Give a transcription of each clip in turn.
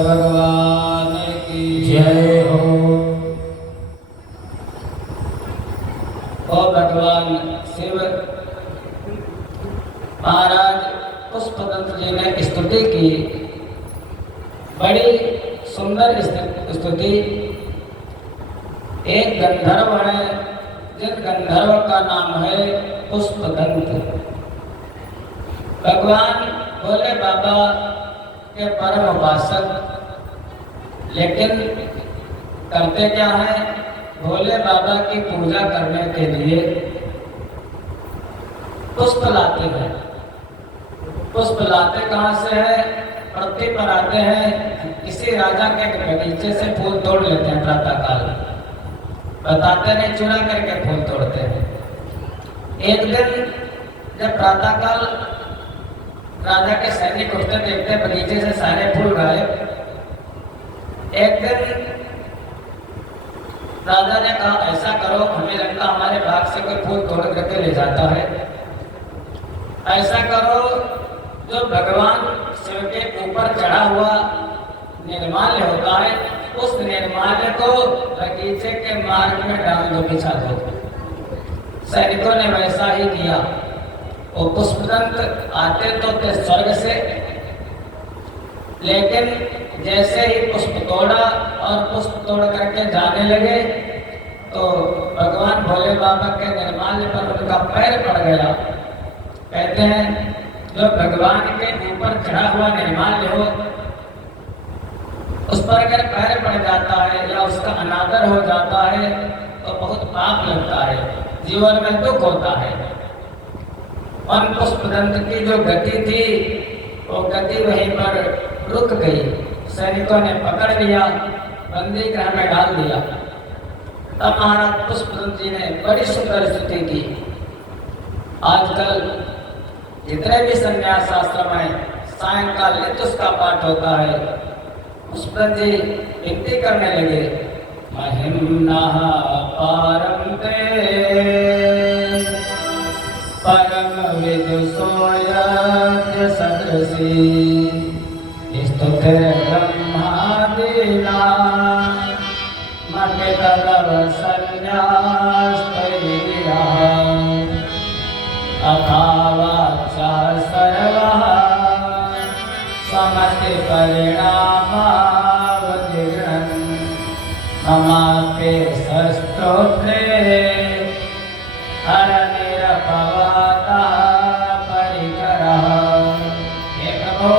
भगवान की जय हो। ओ भगवान शिव महाराज पुष्पदंत जी ने स्तुति की, बड़ी सुंदर स्तुति। एक गंधर्व है, जिस गंधर्व का नाम है पुष्पदंत। भगवान भोले बाबा के परम उपासक, लेकिन करते क्या है, भोले बाबा की पूजा करने के लिए पुष्प लाते हैं। पुष्प लाते कहाँ से है? पृथ्वी पर आते हैं, किसी राजा के बगीचे से फूल तोड़ लेते हैं प्रातः काल, बताते नहीं, चुरा करके फूल तोड़ते हैं। एक दिन जब प्रातः काल राजा के सैनिक उठते, देखते बगीचे से सारे फूल गायब। एक दिन राजा ने कहा, ऐसा करो, हमें लगता हमारे बाग से कोई फूल तोड़ करके ले जाता है। ऐसा करो, जो भगवान शिव के ऊपर चढ़ा हुआ निर्माल्य होता है, उस निर्माल्य को बगीचे के मार्ग में डाल दो, बिछा दो। सैनिकों ने वैसा ही किया। वो पुष्पदंत आते तो थे स्वर्ग से, लेकिन जैसे ही पुष्प तोड़ा और पुष्प तोड़ करके जाने लगे तो भगवान भोले बाबा के निर्माल्य पर उनका पैर पड़ गया। कहते हैं, जो भगवान के ऊपर चढ़ा हुआ निर्माल्य हो, उस पर अगर पैर पड़ जाता है या उसका अनादर हो जाता है तो बहुत पाप लगता है, जीवन में दुख होता है। और पुष्पदंत की जो गति थी, वो गति वहीं पर रुक गई। सैनिकों ने पकड़ लिया, बंदी गृह में डाल दिया। तब महाराज पुष्पदंत जी ने बड़ी सुंदर स्तुति की। आजकल जितने भी संन्यास आश्रम है, सायंकाल नित्य उसका पाठ होता है। पुष्पदंत जी विनती करने लगे, महिम्ना पारम ते परम विदुषोयत सदृशी स्तुते ब्रह्मादिना मके तदव संन्यास्तैर्या अथावाचा सर्वः समति परिणामावधिरन् ममापि सस्तोत्रे हरनिरपवाता परिकरः। हे प्रभु,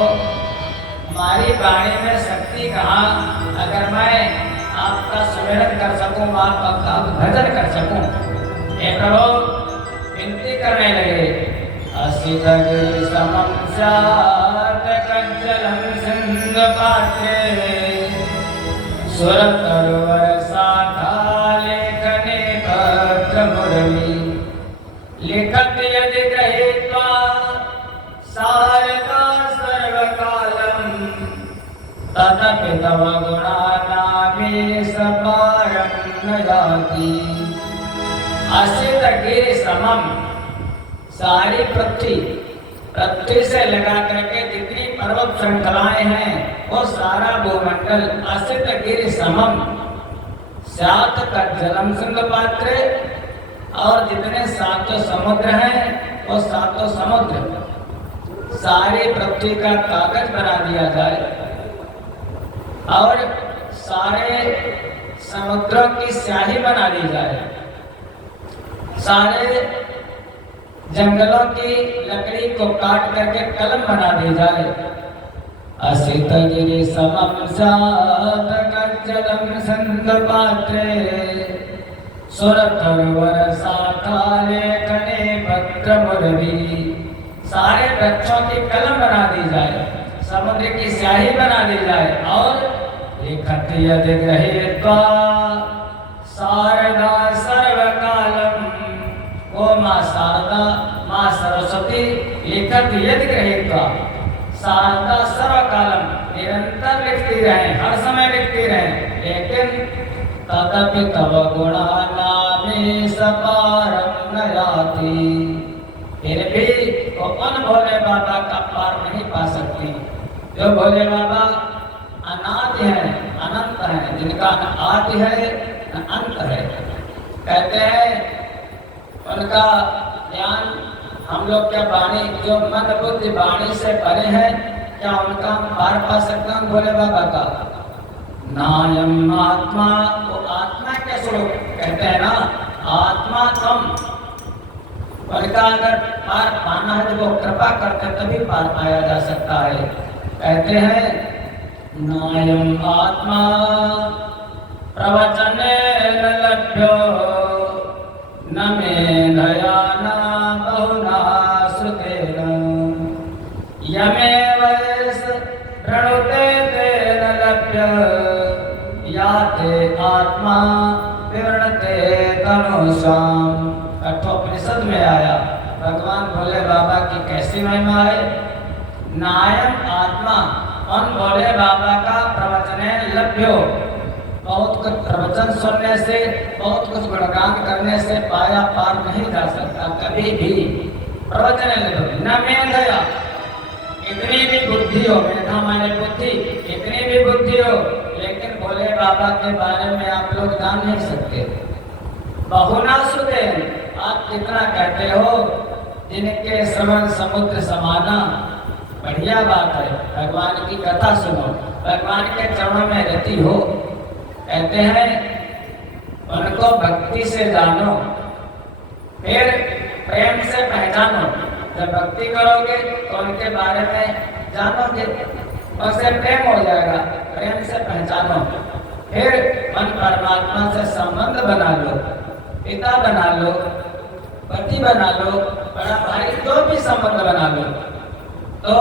हमारी वाणी में शक्ति कहाँ, अगर मैं आपका सुमिरन कर सकूं, आपका भजन कर सकूं। हे प्रभु, विनती करने लगे, असितगिरि समं स्यात् कज्जलं सिन्धुपात्रे सुरतरुवर शाखा लेखने पत्रमुरली लिखत यदि गृहीत्वा शारदा सर्वकालं तदपि तव गुणानामीश पारं न याति। असितगिरि समम, सारी पृथ्वी से लगा करके जितनी पर्वत श्रृंखलाएं हैं, वो सारा भूमंडल असितगिरि समम स्यात् कज्जलं सिन्धुपात्रे, और जितने सातों समुद्र हैं वो सातों समुद्र सारी पृथ्वी का कागज बना दिया जाए और सारे समुद्रों की स्याही बना दी जाए, सारे जंगलों की लकड़ी को काट करके कलम बना दी जाए। असितगिरि समं स्यात् कज्जलं सिन्धुपात्रे सुरतरुवर शाखा लेखने पत्रमुरली, सारे वृक्षों की कलम बना दी जाए, समुद्र की स्याही बना दी जाए, और लिखत यदि गृहीत्वा शारदा सर्वकालम, वो माँ शारदा, माँ सरस्वती लिखत यदि गृहीत्वा, शारदा सर्वकालम निरंतर लिखती रहे, हर समय लिखती रहे, लेकिन तदपि तव गुणानामीश पारं न याति। फिर भी वो उन भोले बाबा का पार नहीं पा सकती। जो भोले बाबा अनाथ अनादि हैं, अनंत हैं, जिनका न आदि है न अंत है। कहते हैं उनका ज्ञान हम लोग क्या वाणी, जो मन बुद्धि वाणी से परे है, क्या उनका हम पार पा सकते हैं भोले बाबा का? नायम आत्मा, वो आत्मा के स्वरूप कहते हैं ना, आत्मा कम, उनका अगर पार पाना है तो वो कृपा करते तभी पार पाया जा सकता है। कहते हैं नायम आत्मा प्रवचने न लभ्यो न मे नयाना बहुना श्रुतेन यमे वयस प्रणुते तेन लभ्य याते आत्मा विवरणते तनुषाम। कठोपनिषद में आया भगवान भोले बाबा की कैसी महिमा है। नायम आत्मा, उन भोले बाबा का प्रवचन लभ्यो, बहुत कुछ प्रवचन सुनने से, बहुत कुछ गुणगान करने से पाया पार नहीं जा सकता कभी भी। प्रवचन लभ्यो न मेधया, इतनी भी बुद्धि हो, मेधा माने बुद्धि, इतनी भी बुद्धि हो, लेकिन भोले बाबा के बारे में आप लोग जान नहीं सकते। बहुना सुते, आप कितना कहते हो, जिनके श्रवण समुद्र समाना, बढ़िया बात है। भगवान की कथा सुनो, भगवान के चरणों में रहती हो। कहते हैं उनको भक्ति से जानो, फिर प्रेम से पहचानो। जब भक्ति करोगे तो उनके बारे में जानोगे, उससे प्रेम हो जाएगा। प्रेम से पहचानो, फिर मन परमात्मा से संबंध बना लो, पिता बना लो, पति बना लो, बड़ा भाई, जो भी संबंध बना लो। तो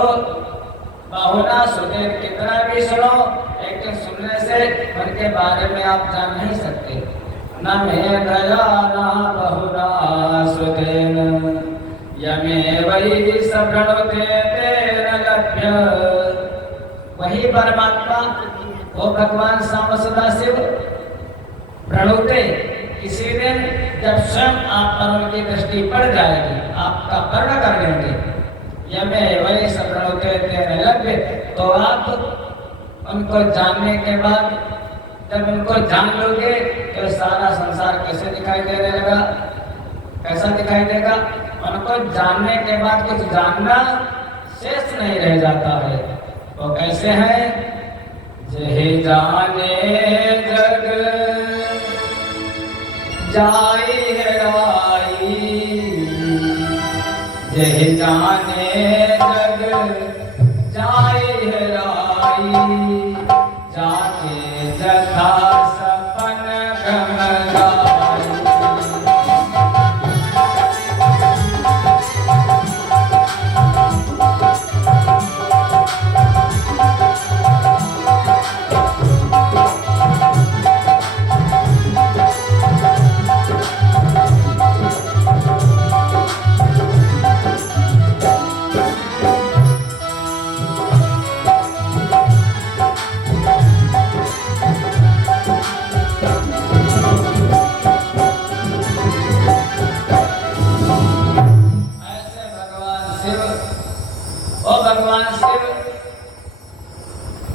बहुना सुने, कितना भी सुनो, लेकिन सुनने से उनके बारे में आप जान नहीं सकते। न मे दया न बहुना सुतेन यमे वही सप्रणुते तेन लभ्य। वही परमात्मा, वो भगवान श्याम सदा शिव प्रणुते, किसी दिन जब स्वयं आप पर उनकी दृष्टि पड़ जाएगी, आपका वर्ण कर लेंगे, यमे वही सप्रणुते तेन लभ्य, तो आप उनको जानने के बाद, जब उनको जान लोगे तो सारा संसार कैसे दिखाई देने लगा, कैसा दिखाई देगा? उनको जानने के बाद कुछ जानना शेष नहीं रह जाता है। वो कैसे है? जय जाने जग जाई हेराई, जय जाने जग जाई हेराई, जाके जथा सपन गमगाई।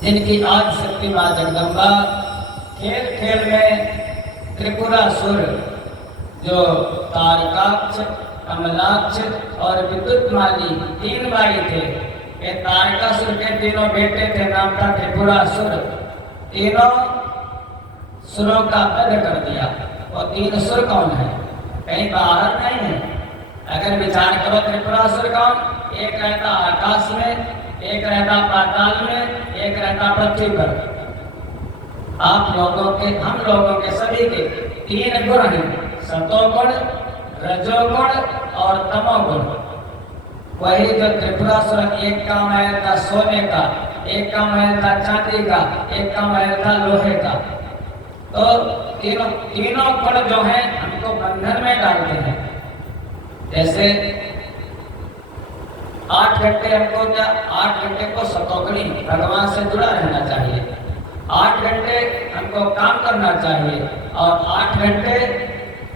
जिनकी आज शक्ति माँ जगदम्बा खेल खेल में त्रिपुरासुर, जो तारकाक्ष, कमलाक्ष और विद्युत माली 3 भाई थे। ये तारकासुर के 3 बेटे थे, नाम था त्रिपुरासुर। 3 सुरों का वध कर दिया। और 3 सुर कौन है? कहीं बाहर नहीं है। अगर विचार करो त्रिपुरासुर कौन? एक रहता आकाश में, एक रहता पाताल में, एक रहता पृथ्वी पर। आप लोगों के, हम लोगों के सभी के 3 गुण हैं, सतोगुण, रजोगुण और तमोगुण। वही जो त्रिपुरासुर, एक का महल था सोने का, एक का महल था चांदी का, एक का महल था लोहे का। तो तीनों गुण जो हैं हमको बंधन में डालते हैं। जैसे 8 घंटे हमको क्या, 8 घंटे को सतोगुणी भगवान से जुड़ा रहना चाहिए, 8 घंटे हमको काम करना चाहिए और 8 घंटे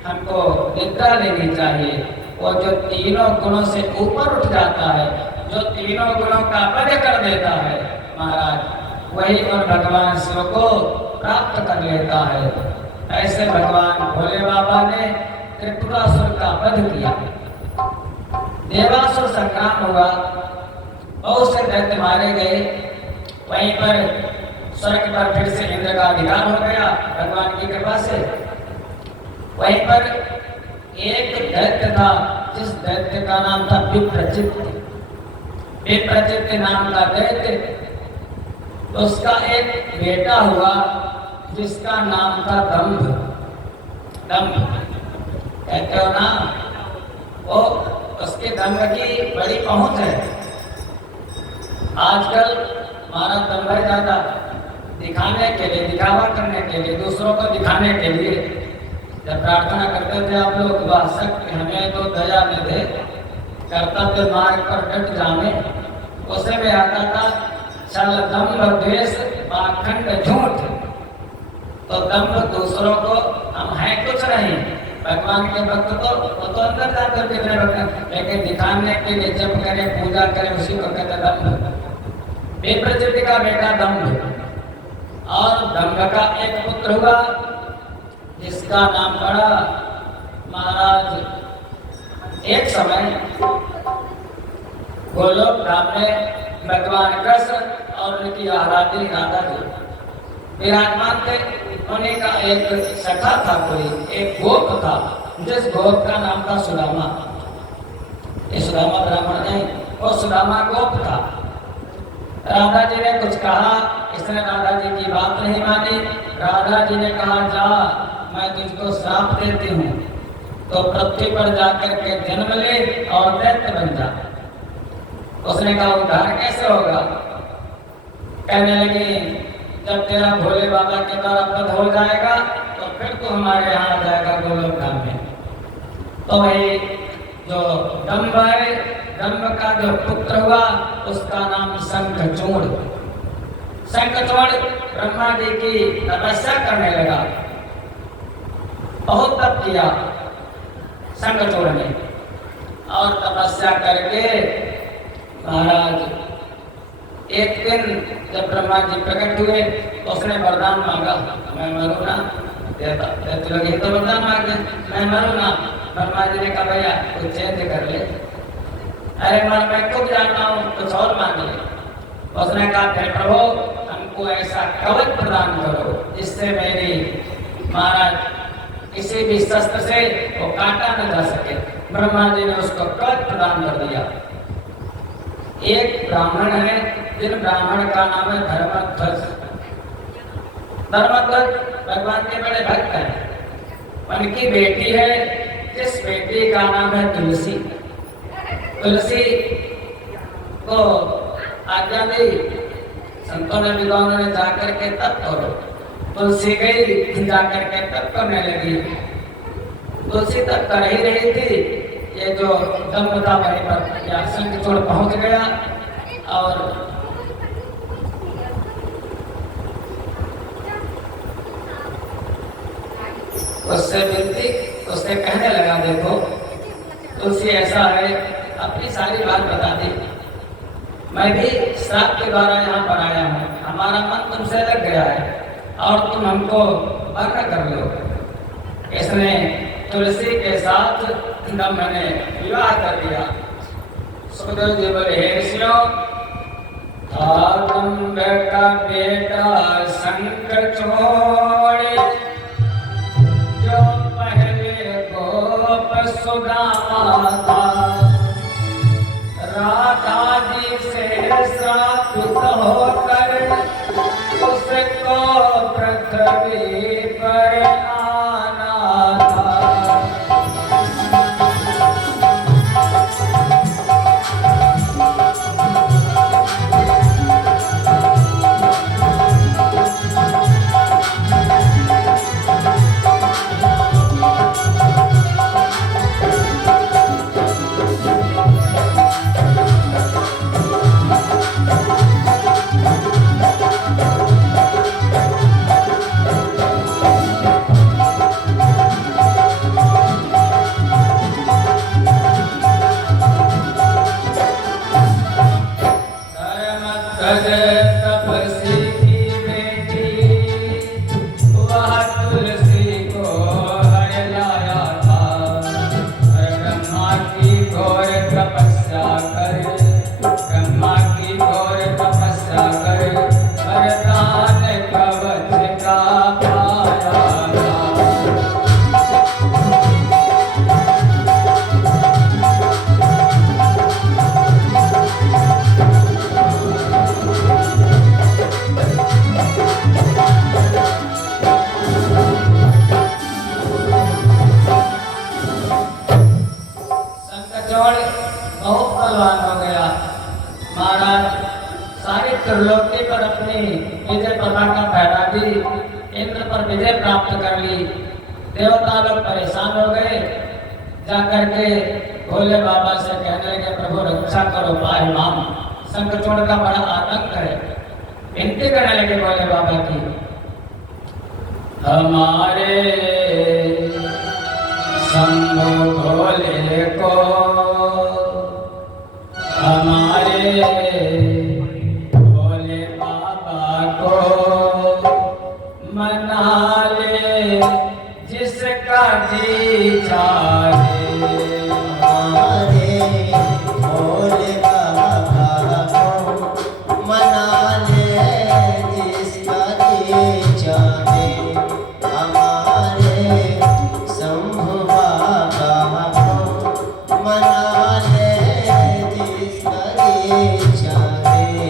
हमको निद्रा लेनी चाहिए। वो जो तीनों गुणों से ऊपर उठ जाता है, जो तीनों गुणों का वध कर देता है महाराज, वही उन भगवान शिव को प्राप्त कर लेता है। ऐसे भगवान भोले बाबा ने त्रिपुरासुर का वध किया। देवासुर संग्राम हुआ, बहुत से दैत्य मारे गए। वहीं पर स्वर्ग पर फिर से इंद्र का अधिकार हो गया भगवान की कृपा से। वहीं पर एक दैत्य था, जिस दैत्य का नाम था विप्रचित्त। विप्रचित्त नाम का दैत्य, उसका एक बेटा हुआ जिसका नाम था दंभ। दंभ कहते हो ना, वो उसके दंभ की बड़ी पहुंच है। आजकल हमारा दंभ है ज्यादा, दिखाने के लिए, दिखावा करने के लिए, दूसरों को दिखाने के लिए। जब प्रार्थना करते थे आप लोग, वह शक्ति हमें तो दया में दे, कर्तव्य मार्ग पर डट जाने, उसे में आता था छल दंभ द्वेष पाखंड झूठ। तो दंभ दूसरों को, हम हैं कुछ नहीं, भगवान के भक्त तो अंदर जाकर कितने भक्त, लेकिन दिखाने के लिए जब करें पूजा करें उसी को कहते दंभ। विप्रचित्त का बेटा दंभ, और दंभ का एक पुत्र हुआ जिसका नाम पड़ा महाराज। एक समय गोलोक धाम में भगवान कृष्ण और उनकी आराध्य राधा जी विराजमान थे। उन्हीं का एक सखा था, कोई एक गोप था, जिस गोप का नाम था सुदामा। ये सुदामा ब्राह्मण नहीं, वो सुदामा गोप था। राधा जी ने कुछ कहा, इसने राधा जी की बात नहीं मानी। राधा जी ने कहा, जा मैं तुझको श्राप देती हूँ, तो पृथ्वी पर जाकर के जन्म ले और दैत्य बन जा। उसने कहा, उद्धार कैसे होगा? कहने लगी, जब तेरा भोले बाबा के द्वारा वध हो जाएगा तो फिर तू हमारे यहाँ आ जाएगा गोलोक धाम में। तो वही जो दंभ है, दंभ का जो पुत्र हुआ उसका नाम शंखचूड़। शंखचूड़ ब्रह्मा जी की तपस्या करने लगा, बहुत तप किया शंखचूड़ ने, और तपस्या करके महाराज एक दिन जब ब्रह्मा जी प्रकट हुए तो उसने वरदान मांगा, मैं मरूं ना। तो लोग तो वरदान मांगते, मैं मरूं ना। ब्रह्मा जी ने कहा, भैया कुछ चेंज कर ले। अरे मैं खुद जाता हूँ, कुछ और मांग ले। उसने कहा, फिर प्रभु हमको ऐसा कवच प्रदान करो जिससे मेरी महाराज किसी भी शस्त्र से वो काटा न जा सके। ब्रह्मा जी ने उसको कवच प्रदान कर दिया। एक ब्राह्मण है, जिन ब्राह्मण का नाम है धर्मध्वज। धर्मध्वज भगवान के बड़े भक्त हैं। उनकी बेटी है, जिस बेटी का नाम है तुलसी। तुलसी को आज्ञा दी संतों ने, विद्वानों ने जाकर के तप करो। तुलसी गई, जाकर के तप करने लगी। तुलसी तप कर ही रही थी, ये जो दंभ था वहीं पर शंखचूड़ पहुंच गया और उससे मिलती, उससे कहने लगा, देखो तुलसी ऐसा है, अपनी सारी बात बता दी। मैं भी श्राप के द्वारा यहाँ पर आया हूँ, हमारा मन तुमसे लग गया है और तुम हमको वर्ण कर लो। इसने तुलसी के साथ दंभ ने विवाह कर दिया। सुखदेव जी बोले, हे ऋषियों, था दंभ का बेटा शंखचूड़, जो पहले गोप सुदामा था। राधा जी से श्रापित होकर उसको पृथ्वी पर आना था। फहरा दी, इंद्र पर विजय प्राप्त कर ली। देवता लोग परेशान हो गए, जाकर के भोले बाबा से कहने लगे प्रभु रक्षा करो पाए माम, शंखचूड़ का बड़ा आतंक है। विनती करने लगे भोले बाबा की, हमारे शंभु भोले को हमारे भोले बाबा को मना ले, जिसका जी चाहे। हमारे भोले बाबा को मना ले, जिसका जी चाहे। हमारे शंभु बाबा को मना ले, जिसका जी चाहे।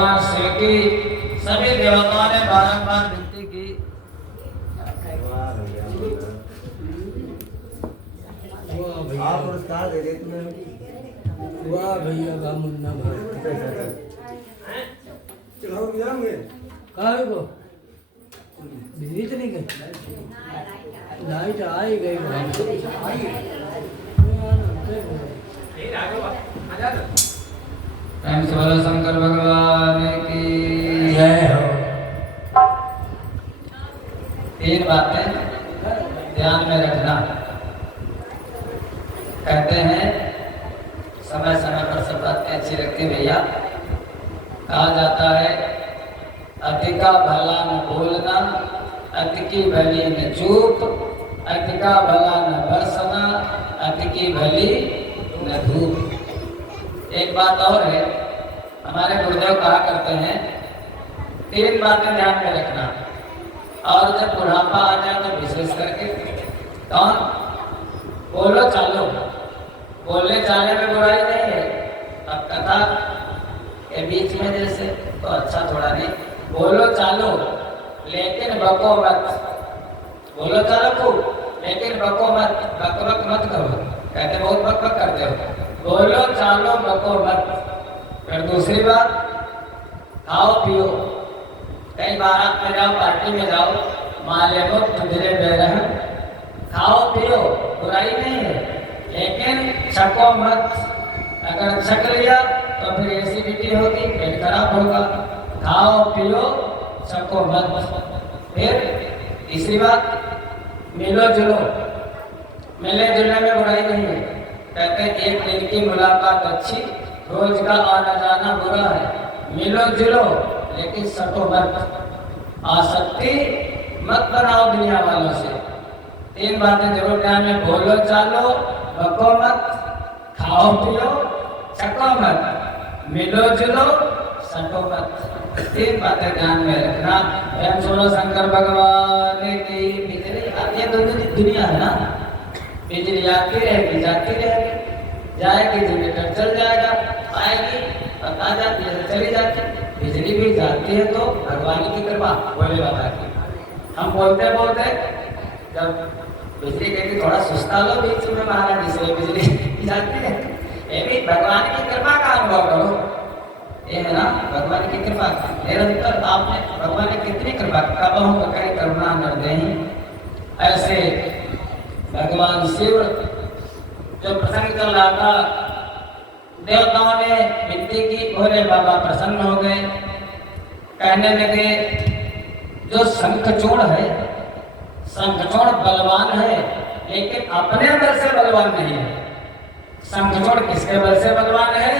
भगवान शिव की सभी देवताओं ने बारंबार विनती की। आप पुरस्कार दे देते हैं। वाह भैया का मुन्ना भाई काहे को बिजली तो नहीं गई, लाइट आई गई प्रेम से बोलो शंकर भगवान की जय हो। तीन बातें ध्यान में रखना। कहते हैं समय समय पर सब बातें अच्छी लगती भैया। कहा जाता है अति का भला न बोलना, अति की भली न चूप, अति का भला न बरसना, अति की भली न धूप। एक बात और है, हमारे गुरुदेव कहा करते हैं तीन बातें ध्यान में रखना। और जब बुढ़ापा आ जाए तो विशेष करके कौन? बोलो चालो। बोलने चालने में बुराई नहीं है। अब कथा के बीच में जैसे तो अच्छा थोड़ा नहीं। बोलो चालो लेकिन बको मत। बोलो चालो खूब लेकिन बको मत। बक बक मत करो। कहते बहुत बक बक करते हो। बोलो चालो बको मत। फिर दूसरी बात, खाओ पियो। कई बारात में जाओ, पार्टी में जाओ, माले को तुझे बेरहम। खाओ पियो, बुराई नहीं है, लेकिन छको मत। अगर छक लिया तो फिर एसिडिटी होगी, पेट खराब होगा। खाओ पियो, छको मत। फिर तीसरी बात, मिलो जुलो। मिले जुलने में बुराई नहीं है। कहते हैं एक दिन की मुलाकात अच्छी, रोज का आना जाना बुरा है। मिलो जुलो लेकिन सटो मत। आसक्ति मत बनाओ दुनिया वालों से। तीन बातें जरूर ध्यान में। बोलो चालो बको मत, खाओ पियो छको मत, मिलो जुलो सटो मत। तीन बातें ध्यान में रखना। प्रेम सुनो शंकर भगवान की। बिजली आती है, दुनिया है ना, बिजली आती रहेगी जाती रहेगी, जाएगी जनरेटर चल जाएगा, आएगी पता जाती है चली जाती। बिजली भी जाती है तो भगवान की कृपा, बोले बाबा की। हम बोलते बोलते जब बिजली कहती थोड़ा सुस्ता लो बीच में महाराज, इसलिए बिजली जाती है। ये भी भगवान की कृपा का अनुभव करो। ये है ना भगवान की कृपा निरंतर। आपने भगवान ने कितनी कृपा, कबहु कहीं करुणा न देही। ऐसे भगवान शिव जो प्रसंग चल रहा था, देवताओं ने विनती की, भोले बाबा प्रसन्न हो गए। कहने लगे जो शंखचूड़ है, शंखचूड़ बलवान है लेकिन अपने बल से बलवान नहीं है। शंखचूड़ किसके बल से बलवान है?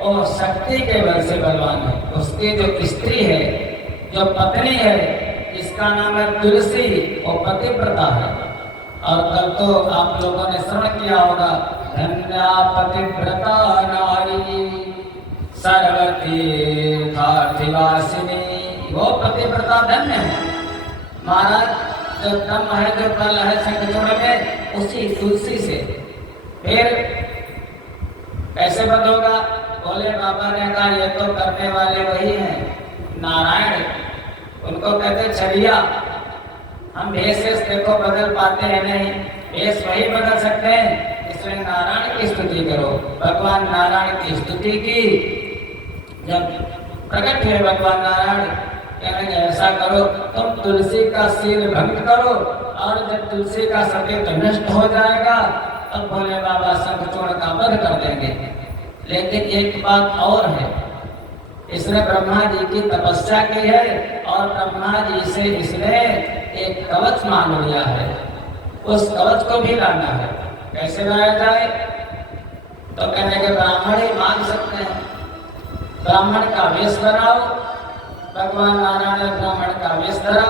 वो शक्ति के बल से बलवान है। उसकी जो स्त्री है, जो पत्नी है, इसका नाम है तुलसी, वो पतिव्रता है। और कल तो आप लोगों ने श्रवण किया होगा, धन्या पतिव्रता नारी सर्वतीर्थार्थिवासिनी। वो पतिव्रता धन्य है। महाराज जो दम है, जो बल है शंखचूड़ में, उसी तुलसी से। फिर कैसे बंद होगा? बोले बाबा ने कहा ये तो करने वाले वही हैं, नारायण। उनको कहते छलिया। हम भेष देखो बदल पाते हैं नहीं, भेष वही बदल सकते हैं, इसलिए नारायण की स्तुति करो। भगवान नारायण की स्तुति की। जब प्रकट हुए भगवान नारायण, कहने ऐसा करो तुम तुलसी का शील भंग करो, और जब तुलसी का सत्य नष्ट हो जाएगा तब भोले बाबा शंखचूड़ का वध कर देंगे। लेकिन एक बात और है, इसने ब्रह्मा जी की तपस्या की है और ब्रह्मा जी से इसने एक कवच मांग लिया है। उस कवच को भी लाना है। कैसे लाया जाए? तो कहने के ब्राह्मण ही मांग सकते हैं। ब्राह्मण का वेश बनाओ। भगवान नारायण ने ब्राह्मण का वेश धरा।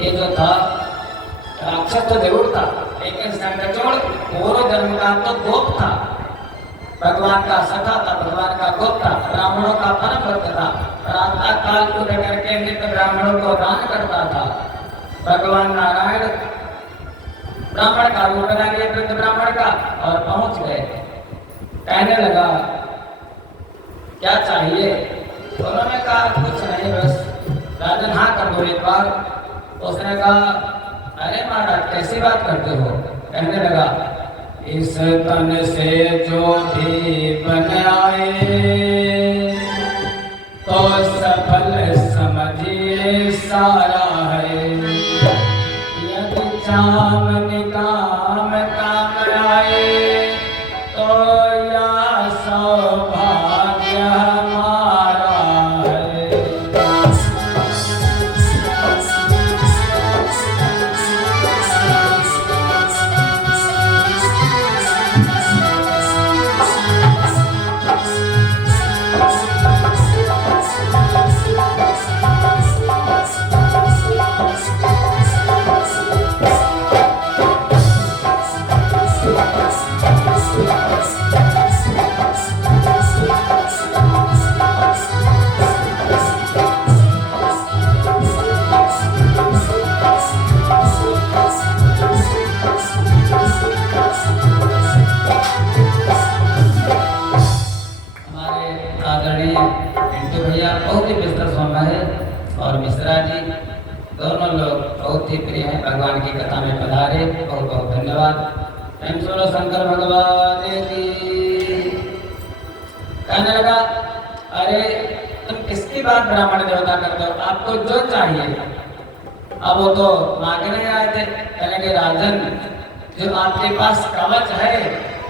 ये जो था राक्षस तो जरूर था, लेकिन शंखचूड़ पूर्व जन्म का तो गोप था, भगवान का सखा था, भगवान का गोप था, ब्राह्मणों का परम भक्त था। प्रातः काल को लेकर के नित्य ब्राह्मणों को दान करता था। भगवान नारायण ब्राह्मण का रूप बना लिया, वृद्ध ब्राह्मण का, और पहुंच गए। कहने लगा क्या चाहिए? उसने कहा, अरे महाराज कैसी बात करते हो? कहने लगा, इस तन से जो भी बन आए तो सफल समझिए सारा है। यदि चाम निकाम काम आए तो या सौभाग्य हमारा है। बहुत ही विस्तृत स्वामी है और मिश्रा जी दोनों लोग बहुत ही प्रिय हैं। भगवान की कथा में पधारे, बहुत बहुत धन्यवाद। प्रेम से बोलो शंकर भगवान की। कहने लगा, अरे तुम किसकी बात ब्राह्मण देवता करते हो? आपको जो चाहिए। अब वो तो मांगने आए थे, कहने के राजन जो आपके पास कवच है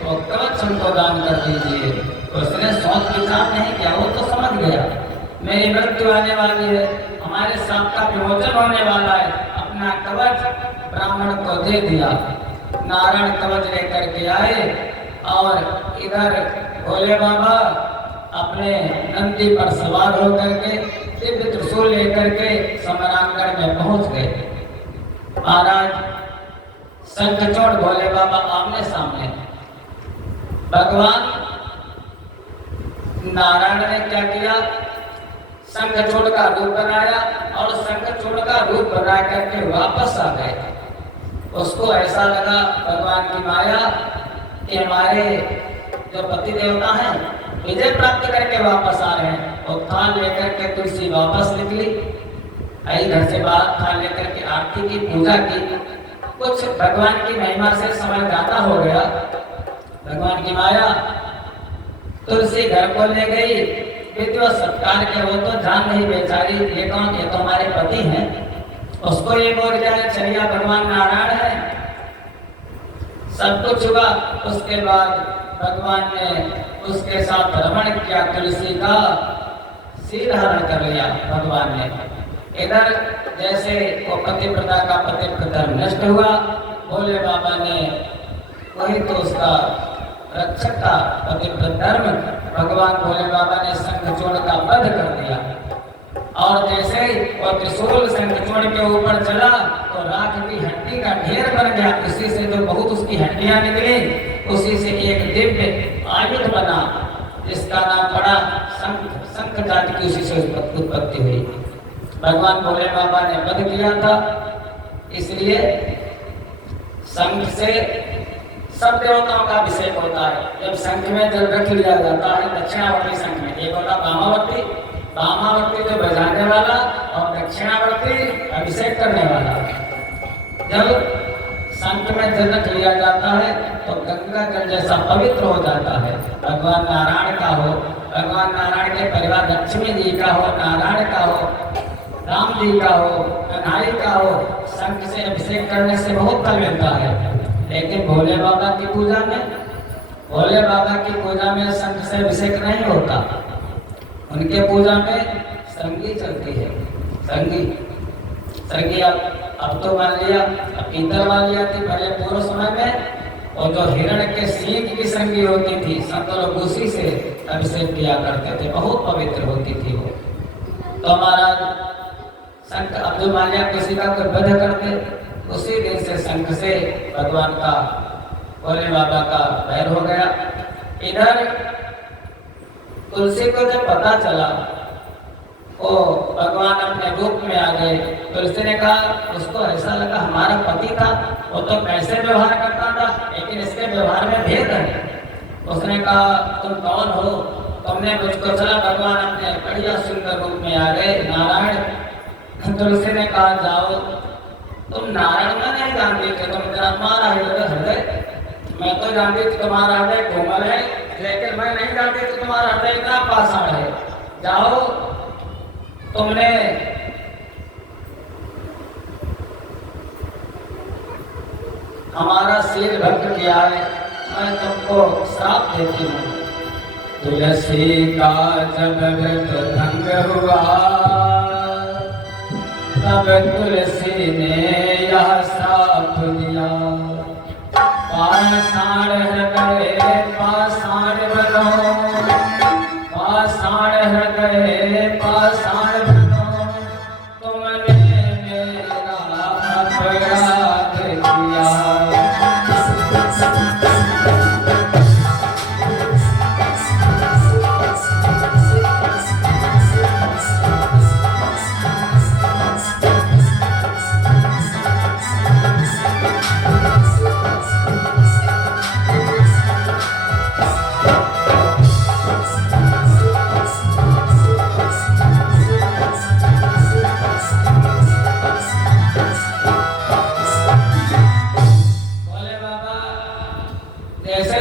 वो कवच हमको दान कर दीजिए। उसने सोच विचार नहीं किया, वो तो समझ गया मेरी मृत्यु आने वाली है, हमारे सांप का विमोचन होने वाला है। अपना कवच ब्राह्मण को दे दिया। नारायण कवच लेकर के आए और इधर भोले बाबा अपने नंदी पर सवार होकर के दिव्य त्रिशूल लेकर के समरांगण में पहुंच गए। महाराज शंखचूड़ भोले बाबा आमने सामने। भगवान नारायण ने क्या किया? शंखचूड़ का रूप बनाया और शंखचूड़ का रूप बना करके वापस आ गए। उसको ऐसा लगा भगवान की माया कि हमारे जो पति देवता हैं विजय प्राप्त करके वापस आ रहे हैं। और थाल लेकर के तुलसी वापस निकली, आई घर से बाहर थाल लेकर के आरती की, पूजा की। कुछ भगवान की महिमा से समय ज्यादा हो गया। भगवान की माया तुलसी घर को ले गई, विधिवत सत्कार के। वो तो जान नहीं बेचारी, ये कौन? ये तो हमारे पति हैं। उसको ये बोल दिया, चलिए भगवान नारायण है। सब कुछ हुआ। उसके बाद भगवान ने उसके साथ रमण किया, तुलसी का सिर हरण कर लिया भगवान ने। इधर जैसे वो पतिव्रता का पतिव्रत धर्म नष्ट हुआ, भोले बाबा ने वही तो उसका रक्षक का पतिव्रत धर्म भगवान भोले बाबा ने शंखचूड़ का वध कर दिया। और जैसे ही वो त्रिशूल शंखचूड़ के ऊपर चला तो राख की हड्डी का ढेर बन गया। इसी से जो बहुत उसकी हड्डियां निकली, उसी से एक दिव्य आयुध बना जिसका नाम पड़ा शंख। शंख जाति की उसी से उत्पत्ति हुई। भगवान भोले बाबा ने वध किया था, इसलिए शंख से सब देवताओं का अभिषेक होता है। जब शंख में जल रख लिया जाता है, दक्षिणावर्ती शंख में, एक होता वामावर्ती, वामावर्ती जो बजाने वाला, और दक्षिणावर्ती अभिषेक करने वाला। जब शंख में जल रख लिया जाता है तो गंगा जल जैसा पवित्र हो जाता है। भगवान नारायण का हो, भगवान नारायण के परिवार लक्ष्मी जी का हो, नारायण का हो, राम जी का हो, कन्हैया का हो, शंख से अभिषेक करने से बहुत फल मिलता है। लेकिन भोले बाबा की पूजा में शंख से अभिषेक नहीं होता। उनके पूजा में संगी चलती है। संगी अब तो मान लिया, अब पीतल मान लिया थी पहले पूर्व समय में। और जो हिरण के सींग की संगी होती थी, संत लोग उसी से अभिषेक किया करते थे, बहुत पवित्र होती थी वो। तो महाराज शंख अब जो मान लिया किसी का कोई वध करते, उसी दिन से शंख से भगवान का, भोले बाबा का वैर हो गया। इधर तुलसी को जब पता चला, वो भगवान अपने रूप में आ गए। तुलसी ने कहा, उसको ऐसा लगा हमारा पति था, वो तो कैसे व्यवहार करता था, लेकिन इसके व्यवहार में भेद है। उसने कहा, तुम कौन हो? तुमने मुझको चला। भगवान अपने बढ़िया सुंदर रूप में आ गए, नारायण। तुलसी ने कहा जाओ, तुम नारायण में नहीं जानती थे, तुम तुम्हारा हृदय, मैं तो जानती थी तुम्हारा हृदय कोमल है, लेकिन मैं नहीं जानती थी तुम्हारा हृदय इतना पाषाण है। जाओ, तुमने हमारा शील भंग किया है, मैं तुमको श्राप देती हूँ। तुलसी का जब व्रत भंग हुआ, तब तुलसी ने यह श्राप दिया, पाषाण हृदय पाषाण बनो, पाषाण हृदय पाषाण बनो, तुमने मेरा अपराध किया।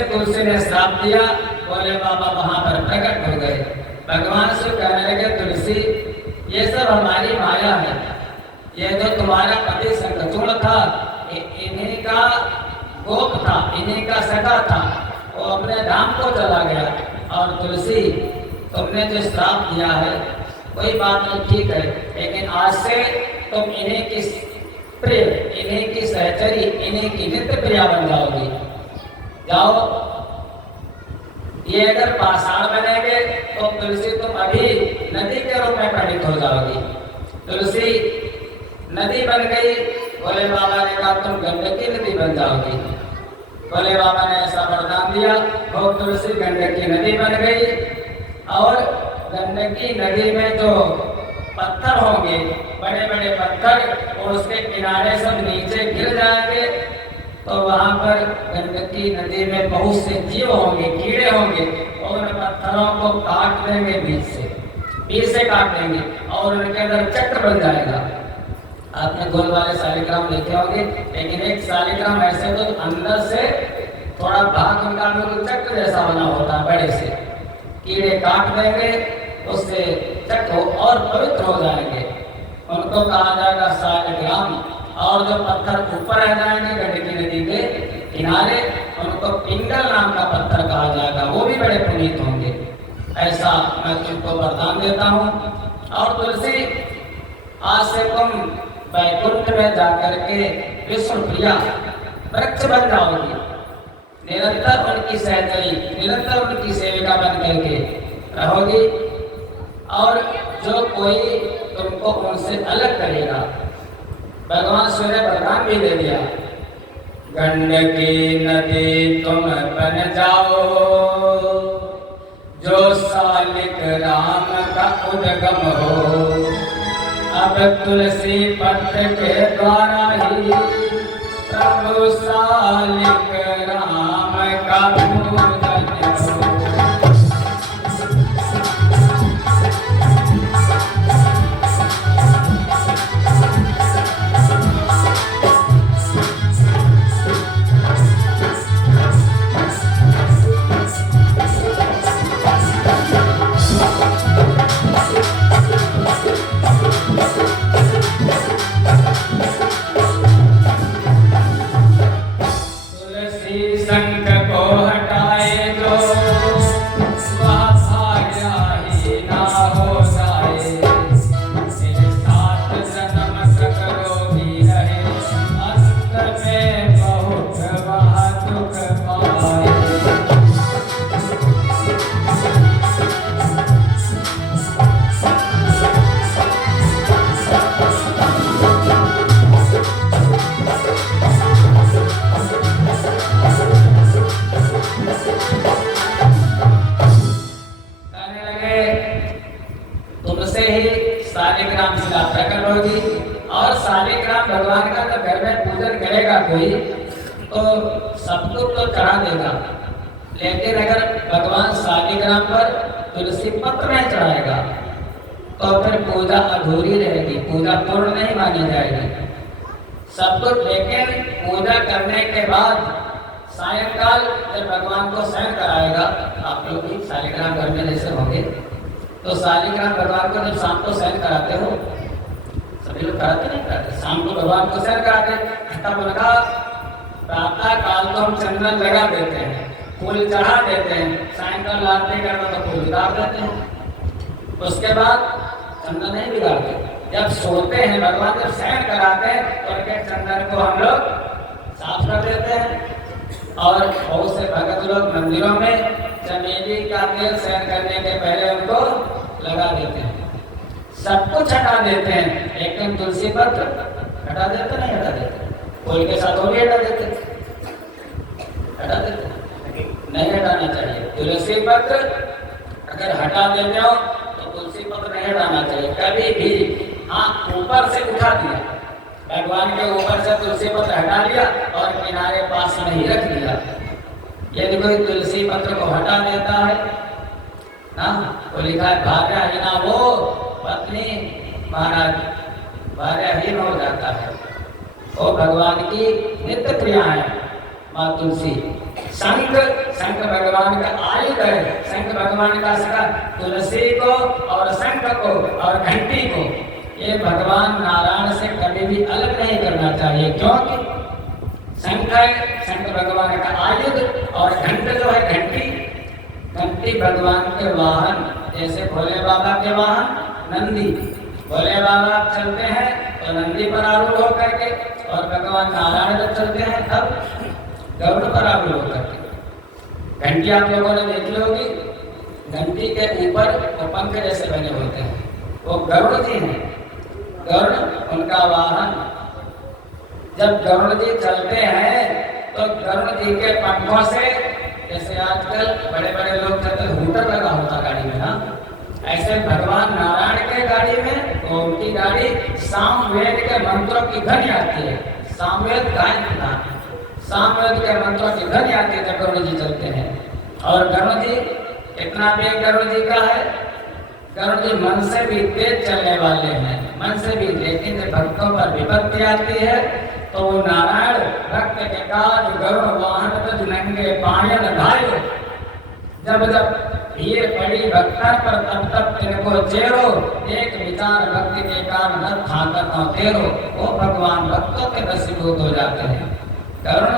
तुलसी ने श्राप दिया, बोले बाबा वहां पर प्रकट हो गए। भगवान से कहने लगे, तुलसी ये सब हमारी माया है, ये जो तुम्हारा पति शंखचूड़ था, इन्हीं का गोप था, इन्हीं का सखा था, वो अपने धाम को चला गया। और तुलसी तुमने जो श्राप दिया है कोई बात नहीं, ठीक है, लेकिन आज से तुम इन्हीं की प्रिय, इन्हीं की सहचरी, इन्हीं की नित्य प्रिया बन जाओगी। जाओ, ये अगर पाषाण बनेंगे तो तुलसी तुम अभी नदी के रूप में प्रकट हो जाओगी। तुलसी नदी बन गई, भोले बाबा ने कहा तुम गंडकी नदी बन जाओगी। भोले बाबा ने ऐसा वरदान दिया, वो तुलसी गंडकी नदी बन गई। और गंडकी नदी में जो पत्थर होंगे, बड़े बड़े पत्थर, और उसके किनारे सब नीचे गिर जाएंगे, तो वहां पर गंडकी नदी में बहुत से जीव होंगे, कीड़े होंगे, और उन पत्थरों को काट देंगे, बीच से काट देंगे, और उनके अंदर चक्र बन जाएगा। आपने गोल वाले शालिग्राम देखे होंगे, लेकिन एक शालिग्राम ऐसे तो अंदर से थोड़ा भाग उनका बिल्कुल चक्र जैसा बना होता है, बड़े से कीड़े काट देंगे, उससे चक्र और पवित्र हो जाएंगे, उनको कहा जाएगा शालिग्राम। और जो पत्थर ऊपर रह जाएंगे गंडकी नदी के किनारे, उनको पिंगल नाम का पत्थर कहा जाएगा, वो भी बड़े पुनीत होंगे। ऐसा मैं तुमको वरदान देता हूँ। और तुलसी आज से तुम वैकुंठ में जाकर के विष्णु प्रिया वृक्ष बन जाओगी, निरंतर उनकी सहचरी, निरंतर उनकी सेविका बन करके रहोगी। और जो कोई तुमको उनसे अलग करेगा, भगवान सूर्य वरदान भी दे दिया, गंडकी नदी तुम बन जाओ, जो शालिक राम का उद्गम हो। अब तुलसी पत्र के द्वारा ही प्रभु शालिक राम का पूजन हो। शंख को हटाए जो वह भाग्य ही ना हो जाए, तेरे साथ जन्म तक रोगी रहे, अंत में बहुत वह दुख पाए। शालिग्राम शिला प्रकट होगी, और शालिग्राम भगवान का जब घर में पूजन करेगा कोई तो सब कुछ तो चढ़ा देगा, लेकिन अगर भगवान शालिग्राम पर तुलसी पत्र नहीं चढ़ाएगा तो फिर पूजा अधूरी रहेगी, पूजा पूर्ण नहीं मानी जाएगी। सब कुछ, लेकिन पूजा करने के बाद सायंकाल जब भगवान को शयन कराएगा, आप लोग भी शालिग्राम घर में जैसे होंगे, तो शालिग्राम भगवान को जब शाम को शयन कराते हो, सभी लोग कराते नहीं कराते, शाम को भगवान को शयन कराते, तब उनका प्रातः काल तो हम चंदन लगा देते हैं, फूल चढ़ा देते हैं, सायंकाल आरती करना तो फूल उतार देते हैं, उसके बाद चंदन नहीं बिगाड़ते। जब सोते हैं भगवान, जब शयन कराते हैं तो उनके चंदन को हम लोग साफ कर देते हैं। और बहुत से भगत लोग मंदिरों में चमेली का तेल शयन करने के पहले उनको लगा देते हैं, सब कुछ हटा देते हैं, लेकिन तुलसी पत्र हटा देते नहीं हटा देते, फूल के साथ वो भी हटा देते, हटा देते नहीं हटाना चाहिए। तुलसी पत्र अगर हटा देते हो तो तुलसी पत्र नहीं हटाना चाहिए कभी भी। हाँ, ऊपर से उठा दिया, भगवान के ऊपर से तुलसी पत्र हटा लिया और किनारे पास में ही रख दिया। यदि कोई तुलसी पत्र को हटा देता है ना, तो लिखा है भार्याहीना वो पत्नी महाराज भार्याहीन हो जाता है। वो भगवान की नित्य क्रिया है। माँ तुलसी शंख, शंख भगवान का आयुध है, शंख भगवान का सखा, तुलसी को और शंख को और घंटी को ये भगवान नारायण से कभी भी अलग नहीं करना चाहिए, क्योंकि शंख है, शंख भगवान का आयुध, और घंट जो है घंटी, घंटी भगवान के वाहन, जैसे भोले बाबा के वाहन नंदी, भोले बाबा चलते हैं तो नंदी पर आरूढ़ होकर के, और भगवान नारायण जब चलते हैं तब गरुड़ पर आरूढ़ होकर के। घंटी आप लोगों ने देखी होगी, घंटी के ऊपर वो पंख जैसे बने होते हैं, वो गरुड़ जी हैं, गरुड़ उनका वाहन। जब गरुड़ जी चलते हैं तो गरुड़ जी के पंखों से, जैसे आजकल बड़े बड़े लोग चलते हूटर लगा होता गाड़ी में ना, ऐसे भगवान नारायण के गाड़ी में, तो उनकी गाड़ी सामवेद के मंत्रों की ध्वनि आती है, सामवेद गायन था, सामवेद के मंत्रों की ध्वनि आती है जब गरुड़ जी चलते हैं। और गरुड़ जी इतना वेग गरुड़ जी का है, गरुड़ जी मन से भी तेज चलने वाले हैं, मन से भी, लेकिन जब भक्तों पर विपत्ति आती है तो वो नारायण भक्त के काज गरुड़ वाहन तज नंगे पायन घायो, जब जब भीड़ पड़ी भक्तन पर तब तब तिनको चेरो, एक विचार भक्ति के कारण न थाकत न तेरो। वो भगवान भक्तों के वशीभूत हो जाते हैं। गरुड़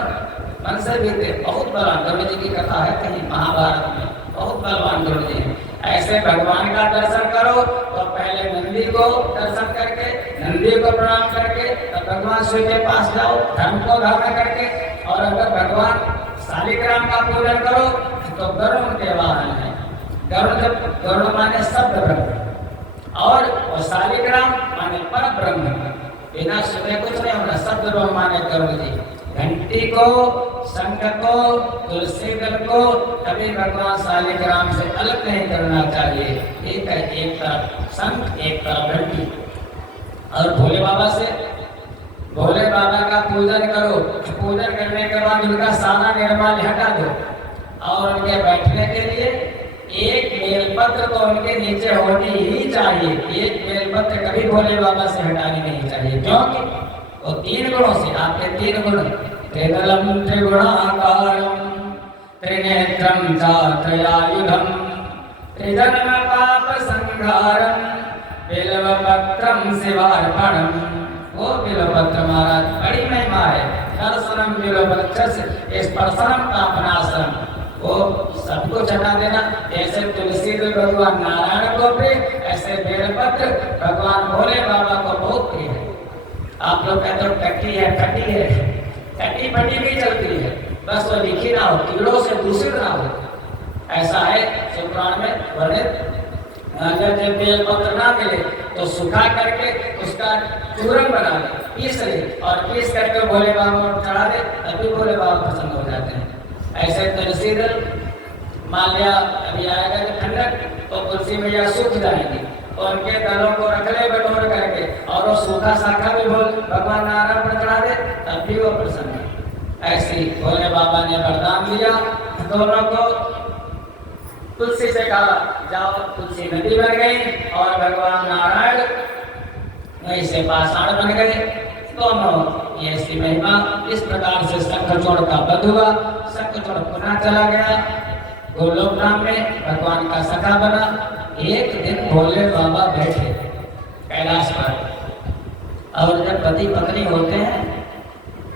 मन से भी थे, बहुत बलवान गरुड़ जी की कथा है कहीं महाभारत में, बहुत बलवान गरुड़ जी हैं। ऐसे भगवान का दर्शन करो तो पहले नंदी को दर्शन करके, नंदी को प्रणाम करके, तब भगवान शिव के पास जाओ धर्म को धारण करके। और अगर भगवान शालिग्राम का पूजन करो तो गरुड़ के वाहन है। गरुड़ जब, गरुड़ माने शब्द ब्रह्म, और शालिग्राम माने पर ब्रह्म, बिना सुने कुछ नहीं होना, शब्द ब्रह्म माने गरुड़ जी। घंटी को, शंख को, तुलसी दल को कभी भगवान शालिग्राम से अलग नहीं करना चाहिए। एक है, एक तरफ शंख, एक तरफ घंटी। और भोले बाबा से, भोले बाबा का पूजन करो, पूजन करने के बाद उनका सारा निर्माल हटा दो, और उनके बैठने के लिए एक बेलपत्र तो उनके नीचे होनी ही चाहिए। एक बेलपत्र कभी भोले बाबा से हटानी नहीं चाहिए, क्योंकि वो 3 गुणों से, आपके 3 गुण, त्रिदलम त्रिगुणाकारम त्रिनेत्रम चात्रयायुधम त्रिजन्म पाप संहारम बिल्वपत्रम शिवार्पणम। वो बिल्वपत्र महाराज बड़ी महिमा है। दर्शनम बिल्वपत्र स्पर्शनम पापनाशनम, वो सब कुछ हटा देना। जैसे तुलसी भगवान नारायण को प्रिय, ऐसे बेलपत्र भगवान भोले बाबा को बहुत प्रिय है। आप लोग कहते हो कटी है, खटी है, कटी फटी भी चलती है, बस वो लिखी ना हो, कीड़ों से दूषित ना हो, ऐसा है शिवपुराण में वर्णित। जब बेलपत्र ना मिले तो सुखा करके उसका चूरन बना ले, पीस ले, और पीस करके भोले बाबा को चढ़ा दे, तभी भोले बाबा प्रसन्न हो जाते हैं। ऐसे तुलसी दल, मान लिया अभी आएगा कि ठंडक, तो तुलसी मैया सूख जाएंगी, तो उनके दलों को रख ले बटोर करके, और वो सूखा शाखा भी भगवान नारायण पर चढ़ा दे, तब भी वो प्रसन्न है। ऐसी भोले बाबा ने वरदान दिया दोनों को। तुलसी से कहा जाओ तुलसी नदी बन गई और भगवान नारायण वहीं से पाषाण बन गए दोनों। ये इसकी महिमा। इस प्रकार से शंखचूड़ का वध हुआ। शंखचूड़ पुनः चला गया गोलोक धाम में, भगवान का सखा बना। एक दिन भोले बाबा बैठे कैलाश पर, और जब पति पत्नी होते हैं,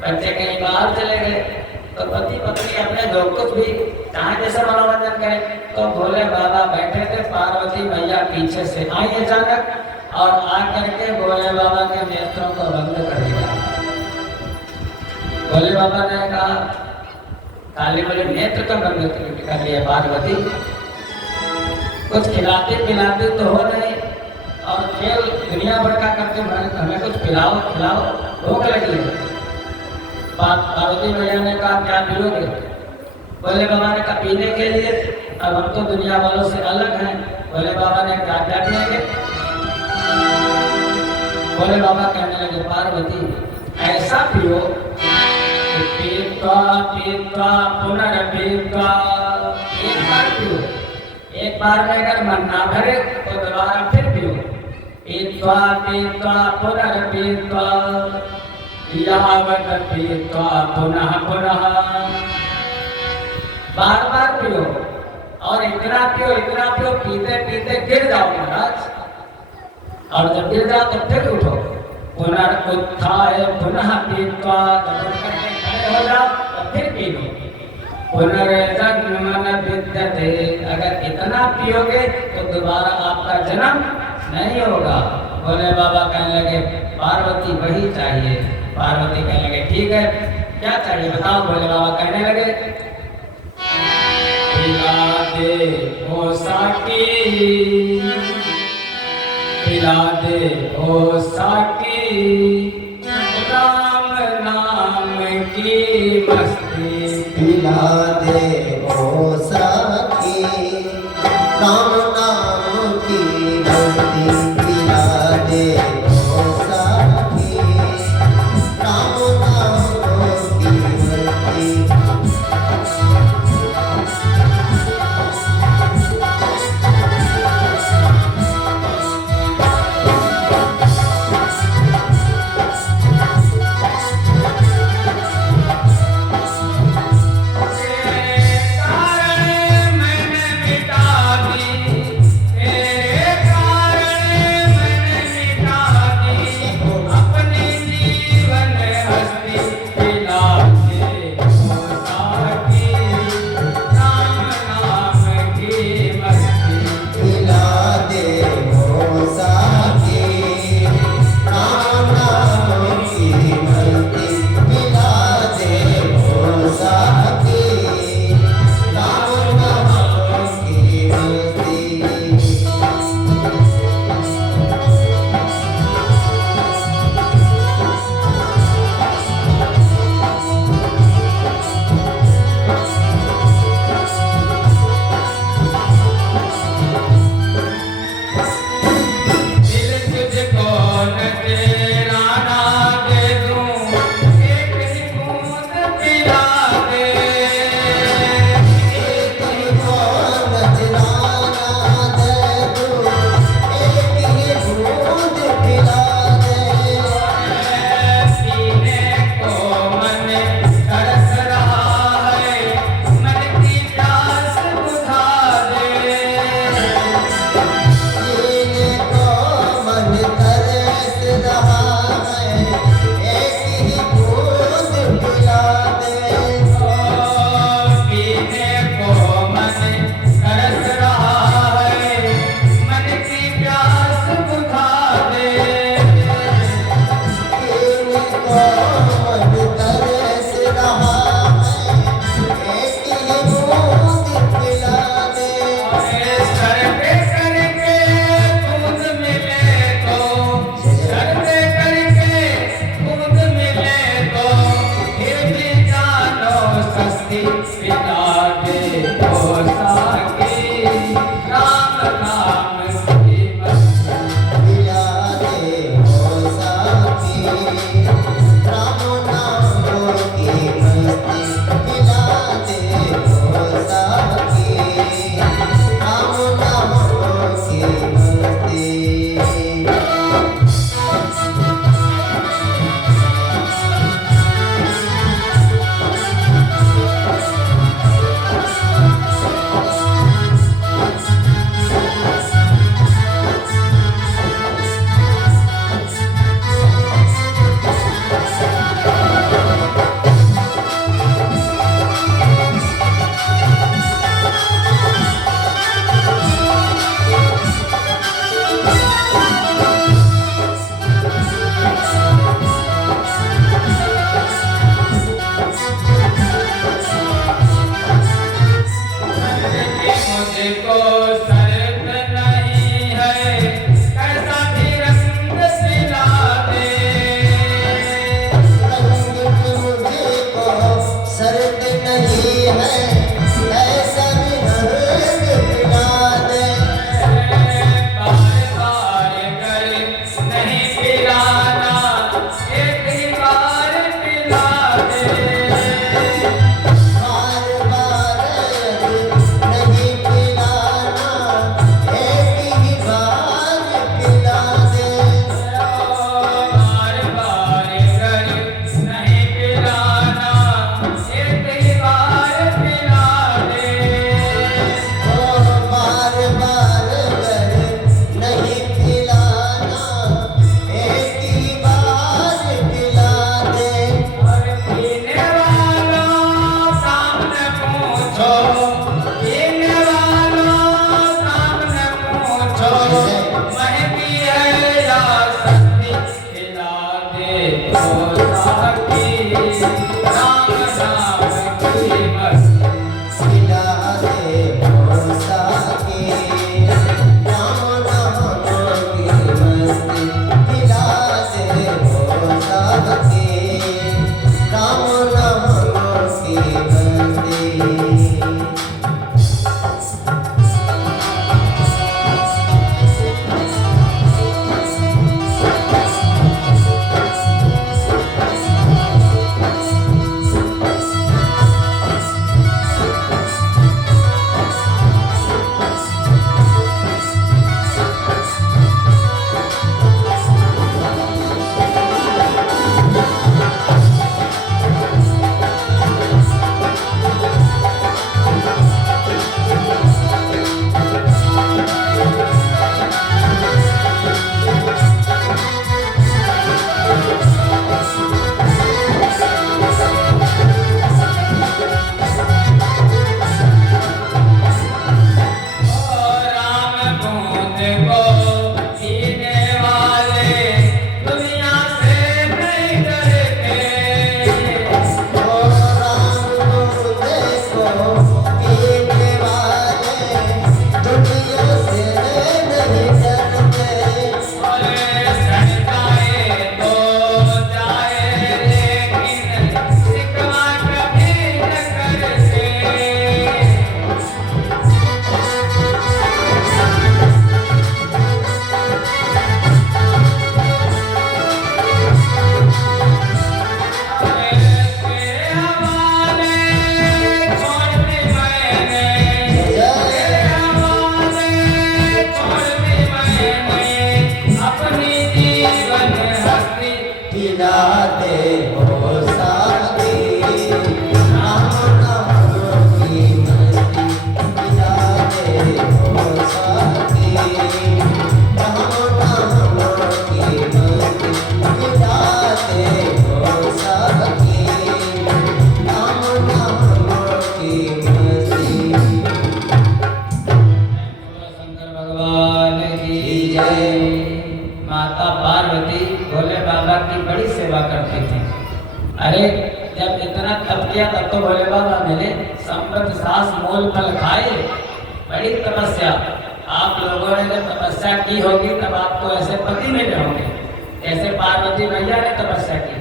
बच्चे कहीं बाहर चले गए तो पति पत्नी अपने जो कुछ भी चाहे जैसे मनोरंजन करें, तो भोले बाबा बैठे थे। पार्वती मैया पीछे से आई अचानक और आकर के भोले बाबा के नेत्रों को बंद कर दिया। भोले बाबा ने कहा, काली बोले नेत्र तो बंद कर लिए पार्वती, कुछ खिलाते पिलाते तो हो नहीं, और खेल दुनिया भर का करते हमें कुछ पिलाओ खिलाओ, भूख लगी है। पार्वती मैया ने कहा क्या पियोगे? भोले बाबा ने कहा पीने के लिए, अब हम तो दुनिया वालों से अलग हैं। भोले बाबा ने कहा क्या पिएंगे? भोले बाबा कहने लगे पार्वती ऐसा पियो कि पीता पीता पुनर्पीता। एक बार पियो, एक बार में अगर मन ना भरे तो दोबारा फिर पियो। पीता पीता पुनर्पीता यावत पीता पुनः पुनः। बार बार पियो और इतना पियो पीते पीते गिर जाओ महाराज, और जब गिर जाओ तो फिर उठो। पुनर्उत्थाय पुनः पीत्वा, जब उठ करके खड़े हो जाओ तो फिर पी लो। पुनर्जन्म न विद्यते, अगर इतना पियोगे तो दोबारा आपका जन्म नहीं होगा। भोले बाबा कहने लगे पार्वती वही चाहिए। पार्वती कहने लगे ठीक है, क्या चाहिए बताओ? भोले बाबा कहने लगे पिला दे ओ साकी, पिला दे ओ साकी, राम नाम की मस्ती। पिला दे ओ साकी, राम नाम की मस्ती। पिला दे ओ साकी, राम नाम की मस्ती। माता पार्वती भोले बाबा की बड़ी सेवा करती थी। अरे जब इतना तप किया तब तो भोले बाबा मिले, संपत सास मूल फल खाए, बड़ी तपस्या। आप लोगों ने जब तपस्या की होगी तब आपको ऐसे पति मिले होंगे, ऐसे पार्वती मैया ने तपस्या की।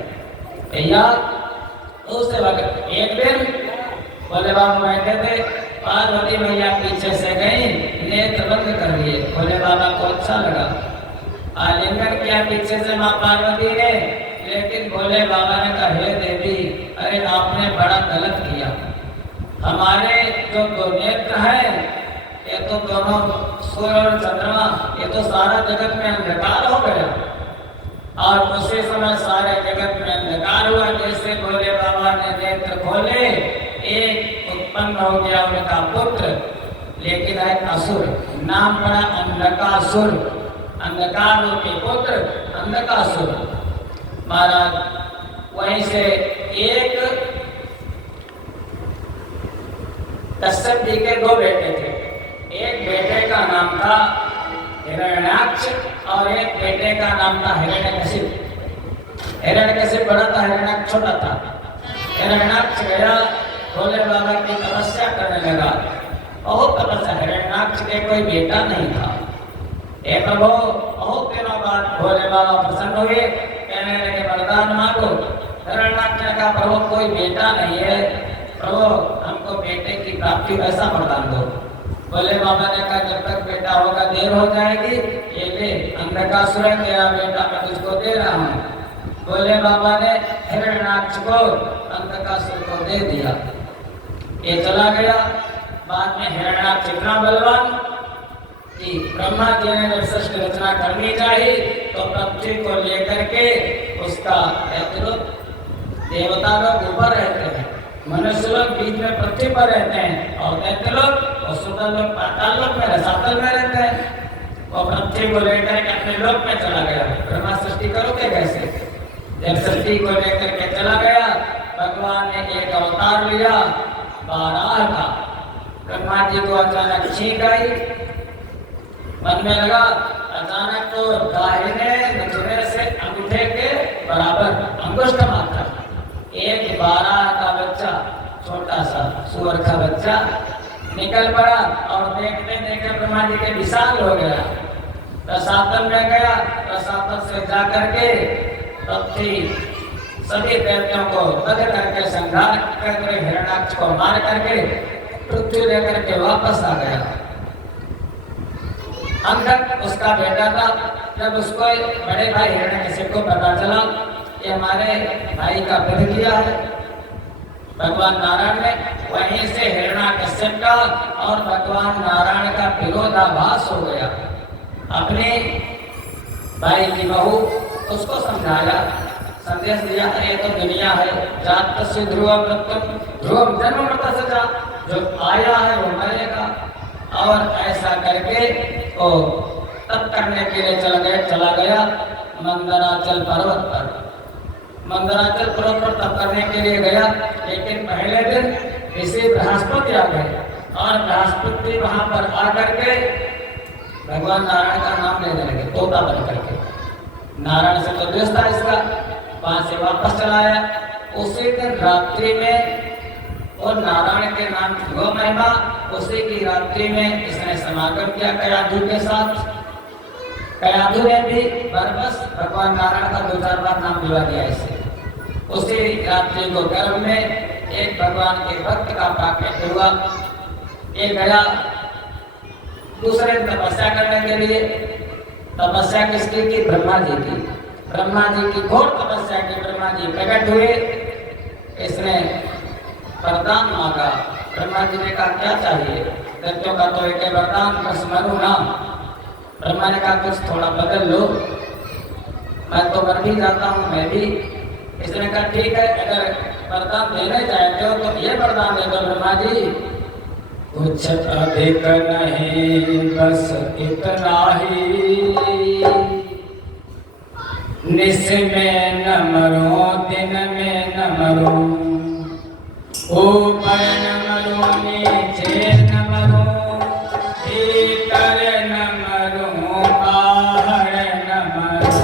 भैया उस वक्त एक दिन भोले बाबा बैठे थे, पार्वती मैया पीछे से गई, नेत्र बंद कर दिए। भोले बाबा को अच्छा लगा, आलिंगन किया पीछे से माँ पार्वती ने, लेकिन भोले बाबा ने कहा हे देवी, अरे आपने बड़ा गलत किया। हमारे जो दो नेत्र हैं, ये तो दोनों सूर्य और चंद्रमा, ये तो सारा जगत में अंधकार हो गया। और उसी समय सारे जगत में अंधकार हुआ। जैसे भोले बाबा ने नेत्र खोले, एक उत्पन्न हो गया उनका पुत्र, लेकिन है असुर, नाम पड़ा अंधकासुर, अंधकार रूपी पुत्र अंधकासुर। महाराज वहीं से एक कश्यप जी के दो बेटे थे, एक बेटे का नाम था हिरण्याक्ष और एक बेटे का नाम था हिरण्यकशिप। हिरण्यकशिप बड़ा था, हिरण्याक्ष छोटा था। हिरण्याक्ष गया भोले बाबा की तपस्या करने लगा, बहुत तपस्या। हिरण्याक्ष के कोई बेटा नहीं था। एक प्रभु बहुत दिनों बाद भोले बाबा प्रसन्न हुए, कहने लगे वरदान मांगो। हिरण्याक्ष ने कहा प्रभु कोई बेटा नहीं है, प्रभु हमको बेटे की प्राप्ति ऐसा वरदान दो। भोले बाबा ने कहा जब तक बेटा होगा देर हो जाएगी, ये ले अंधकासुर तेरा बेटा मैं तुझको दे रहा हूँ। भोले बाबा ने हिरण्याक्ष को अंधकासुर को दे दिया, ये चला गया। बाद में हिरण्याक्ष इतना बलवान कि ब्रह्मा जी ने जब सृष्टि रचना करनी चाहिए तो पृथ्वी को लेकर के उसका देवता लोग ऊपर रहते हैं, मनुष्य लोग बीच में पृथ्वी पर रहते हैं, और दैत्य लोग और सुतल लोग पाताल लोक में रसातल में रहते हैं। वो पृथ्वी को लेकर के अपने लोक में चला गया। ब्रह्मा सृष्टि करोगे कैसे? जब सृष्टि को लेकर के चला गया, भगवान ने एक अवतार लिया बाराह का। ब्रह्मा जी को अचानक छींक आई, मन में लगा अचानक तो दाहिने दक्षिणे से अंगूठे के बराबर अंगुष्ठ मात्रा एक बाराह का बच्चा, छोटा सा सुअर का बच्चा निकल पड़ा, और देखते देखते ब्रह्मा जी के विशाल हो गया। रसातल में गया, रसातल से जा करके पृथ्वी सभी दैत्यों को वध करके संहार करके हिरण्याक्ष को मार करके पृथ्वी लेकर के वापस आ गया। अंधक उसका बेटा था। जब उसको बड़े भाई हिरण्यकशिप को पता चला कि हमारे भाई का वध किया है भगवान नारायण ने, वहीं से हिरण्यकशिप का और भगवान नारायण का विरोधाभास हो गया। अपने भाई की बहू उसको समझाया, संदेश दिया, ये तो दुनिया है, जात से ध्रुवम मृत्यु ध्रुवम जन्म मृत सजा, जो आया है वो मरेगा। और ऐसा करके वो तप करने के लिए चला गया मंदराचल पर्वत पर। मंदराचल पर्वत पर तप करने के लिए गया, लेकिन पहले दिन ऋषि बृहस्पति आ गए, और बृहस्पति वहां पर आकर के भगवान नारायण का नाम लेने लगे, तोता बन करके। नारायण से तो द्वेष था इसका, वहां से वापस चला आया। उसी दिन रात्रि में और नारायण के नाम की गो महिमा, उसी की रात्रि में इसने समागम किया कयाधु के साथ। कयाधु ने भी बरबस भगवान नारायण का 2-4 बार नाम दिला दिया इसे। उसी रात्रि को गर्भ में एक भगवान के भक्त का प्राकट्य हुआ। ये गया दूसरे तपस्या करने के लिए। तपस्या किसकी की? ब्रह्मा जी की। ब्रह्मा जी की घोर तपस्या की। ब्रह्मा जी प्रकट हुए, इसने वरदान मांगा। ब्रह्मा जी ने कहा क्या चाहिए? दैत्यों का तो एक वरदान, बस मरू ना। ब्रह्मा ने कहा कुछ थोड़ा बदल लो, मैं तो मर भी जाता हूँ मैं भी। इसने कहा ठीक है, अगर वरदान देने चाहते हो तो ये वरदान दे दो ब्रह्मा जी। कुछ अधिक नहीं बस इतना ही, निस में न मरो दिन में न मरो, ऊपर न मरो नीचे न मरो, भीतर न मरो बाहर न मरो।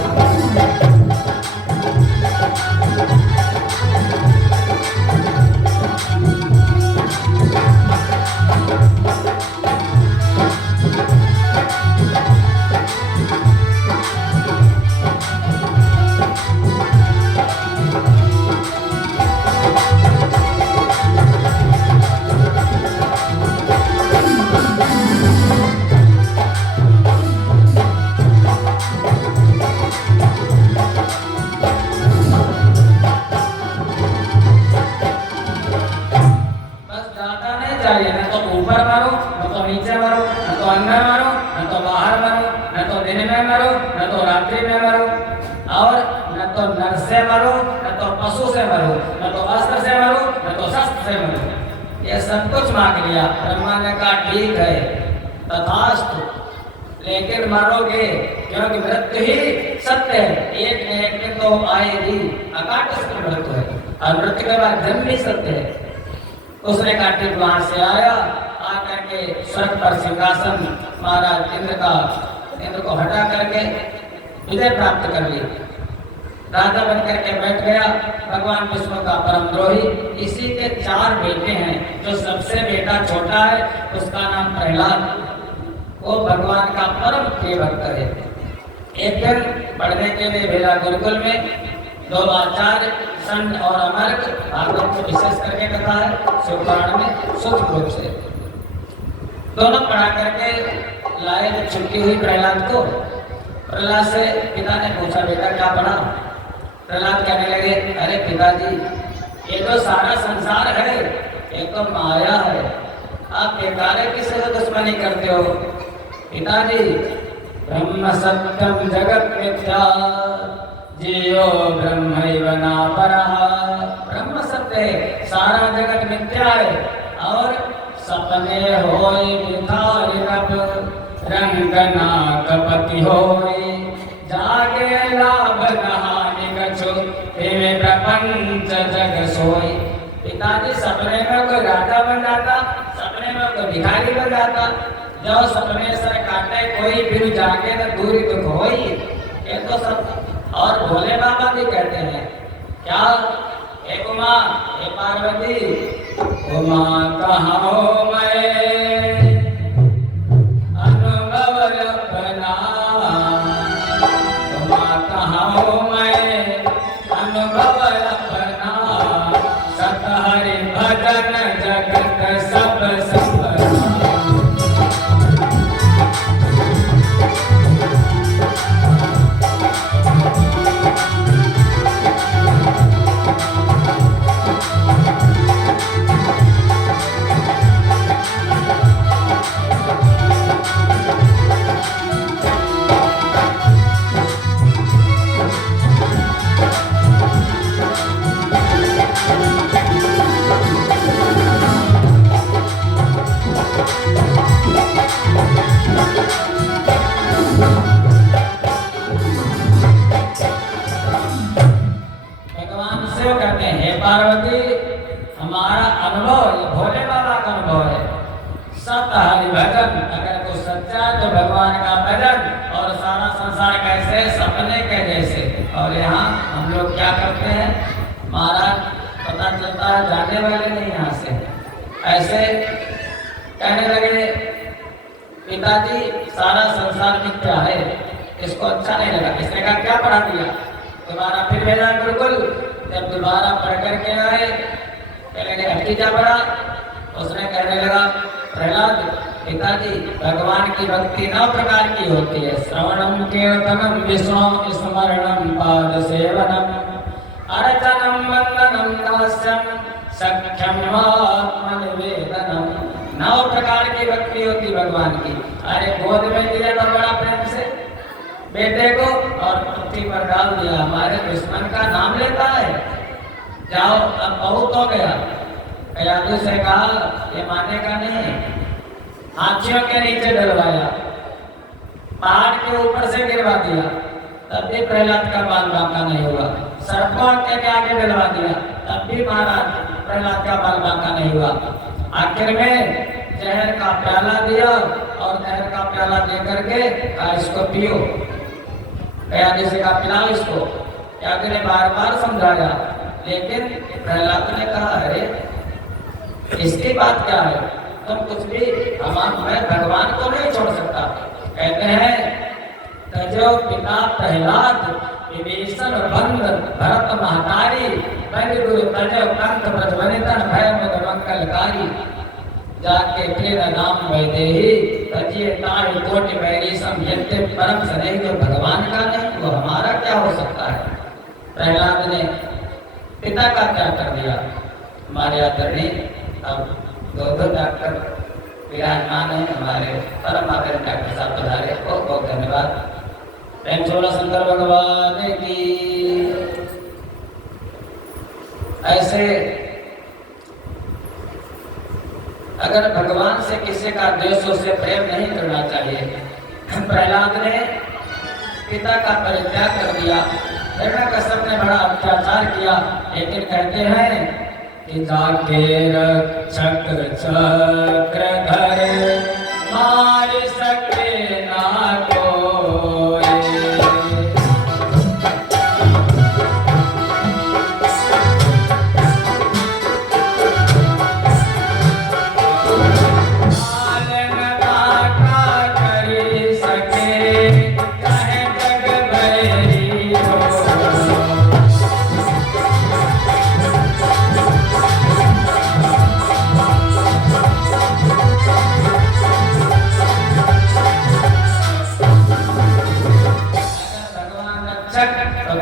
रात्रि में मरूं, और न तो नर से मरूं, न तो पशु से मरूं, न तो अस्त्र से मरूं, न तो शस्त्र से मरूं। ये सब कुछ मांग लिया। ब्रह्मा ने कहा ठीक है, तथास्तु, लेकिन मरोगे, क्योंकि मृत्यु ही सत्य है, एक न एक दिन तो आएगी, अकाट मृत्यु है, और मृत्यु के बाद जन्म भी सत्य है। उसने कहा ठीक, वहां से आया, आकर के स्वर्ग पर सिंहासन महाराज इंद्र को हटा करके विजय प्राप्त कर ली, राजा बन करके बैठ गया। भगवान विष्णु का परम द्रोही, इसी के 4 बेटे हैं। जो सबसे बेटा छोटा है उसका नाम प्रहलाद, वो भगवान का परम प्रिय भक्त है। एक दिन पढ़ने के लिए भेजा गुरुकुल में, 2 आचार्य संत और अमर्क, भागवत को विशेष करके कथा है, शिवपुराण में सूक्ष्म रूप से दोनों पढ़ा करके लाए। जब छुट्टी हुई प्रहलाद को, प्रहलाद से पिता ने पूछा बेटा क्या पढ़ा? प्रहलाद कहने लगे अरे पिताजी, ये तो सारा संसार है, ये तो माया है, आप बेकार किसी से दुश्मनी करते हो। पिताजी, ब्रह्म सत्यम जगत मिथ्या, जियो ब्रह्मैव नापरः। ब्रह्म सत्य है, सारा जगत मिथ्या है, और सपने होय विधारिणप, रंग नाकपति होय, जागे लाभ नहानि कछु, देवे प्रपंच जग सोय। पिताजी, सपने में कोई राजा बन जाता, सपने में कोई भिखारी बन जाता, जो सपने से काटे कोई, फिर जागे न दूरी दुख होई, ये तो सब। और भोले बाबा भी कहते हैं क्या, हे उमा, हे पार्वती, उमा कहाँ मैं अनुभव अपना, उमा कहाँ मैं अनुभव अपना, सत हरि भजन जगत सब सपना। पार्वती, हमारा अनुभव, ये भोले बाबा का अनुभव है, सत हरि भजन, अगर कोई सच्चा है तो भगवान का भजन, और सारा संसार कैसे, सपने के जैसे। और यहाँ हम लोग क्या करते हैं महाराज, पता चलता है जाने वाले नहीं यहाँ से, ऐसे कहने लगे पिताजी सारा संसार मिथ्या है, इसको अच्छा नहीं लगा। इसने कहा क्या पढ़ा दिया? दोबारा फिर भेजा बिल्कुल। जब दोबारा पढ़ करके आए, कहने लगे क्या पढ़ा? उसने कहने लगा प्रहलाद, पिताजी पिताजी, भगवान की भक्ति 9 प्रकार की होती है। श्रवणम कीर्तनम विष्णु स्मरणम पाद सेवनम अर्चनम वंदनम दास्यम सख्यम आत्मनिवेदनम। 9 प्रकार की भक्ति होती भगवान की। अरे गोद में दिया था बड़ा प्रेम से बेटे को और पृथ्वी पर डाल दिया, हमारे दुश्मन का नाम लेता है। जाओ अब बहुत हो गया। कयादू से कहा ये मानेगा नहीं, हाथियों के नीचे डलवाया, पहाड़ के ऊपर से गिरवा दिया, तब भी प्रहलाद का बाल बांका नहीं हुआ। सर्पों के आगे डलवा दिया, तब भी महाराज प्रहलाद का बाल बांका नहीं हुआ। आखिर में जहर का प्याला दिया और जहर का प्याला दे करके कहा इसको पियो। कयादू से कहा पिलाओ इसको। कयादू ने बार बार समझाया, लेकिन प्रहलाद ने कहा अरे इसकी बात क्या है, तुम कुछ भी, मैं भगवान को नहीं छोड़ सकता। कहते हैं तजो पिता प्रहलाद विभीषण बंद भरत महतारी, गुरु तजो कंठ प्रज्वलितन भय मद मंगलकारी। जाके फिर नाम वैदेही तजिए ताहि कोटि वैरी सम, यद्य परम स्नेही। जो भगवान का नहीं वो हमारा क्या हो सकता है। प्रहलाद ने पिता का क्या कर दिया। हमारे आदरणीय अब 2 डॉक्टर विराजमान है, हमारे परम आदरणीय डॉक्टर साहब पधारे, बहुत बहुत धन्यवाद। प्रेम सोलह शंकर भगवान की। ऐसे अगर भगवान से किसी का द्वेष से प्रेम नहीं करना चाहिए। प्रहलाद ने पिता का परित्याग कर दिया, हिरण्यकश्यप ने बड़ा अत्याचार किया, लेकिन कहते हैं कि जाके रक्षक चक्रधर मार सके ना कोई।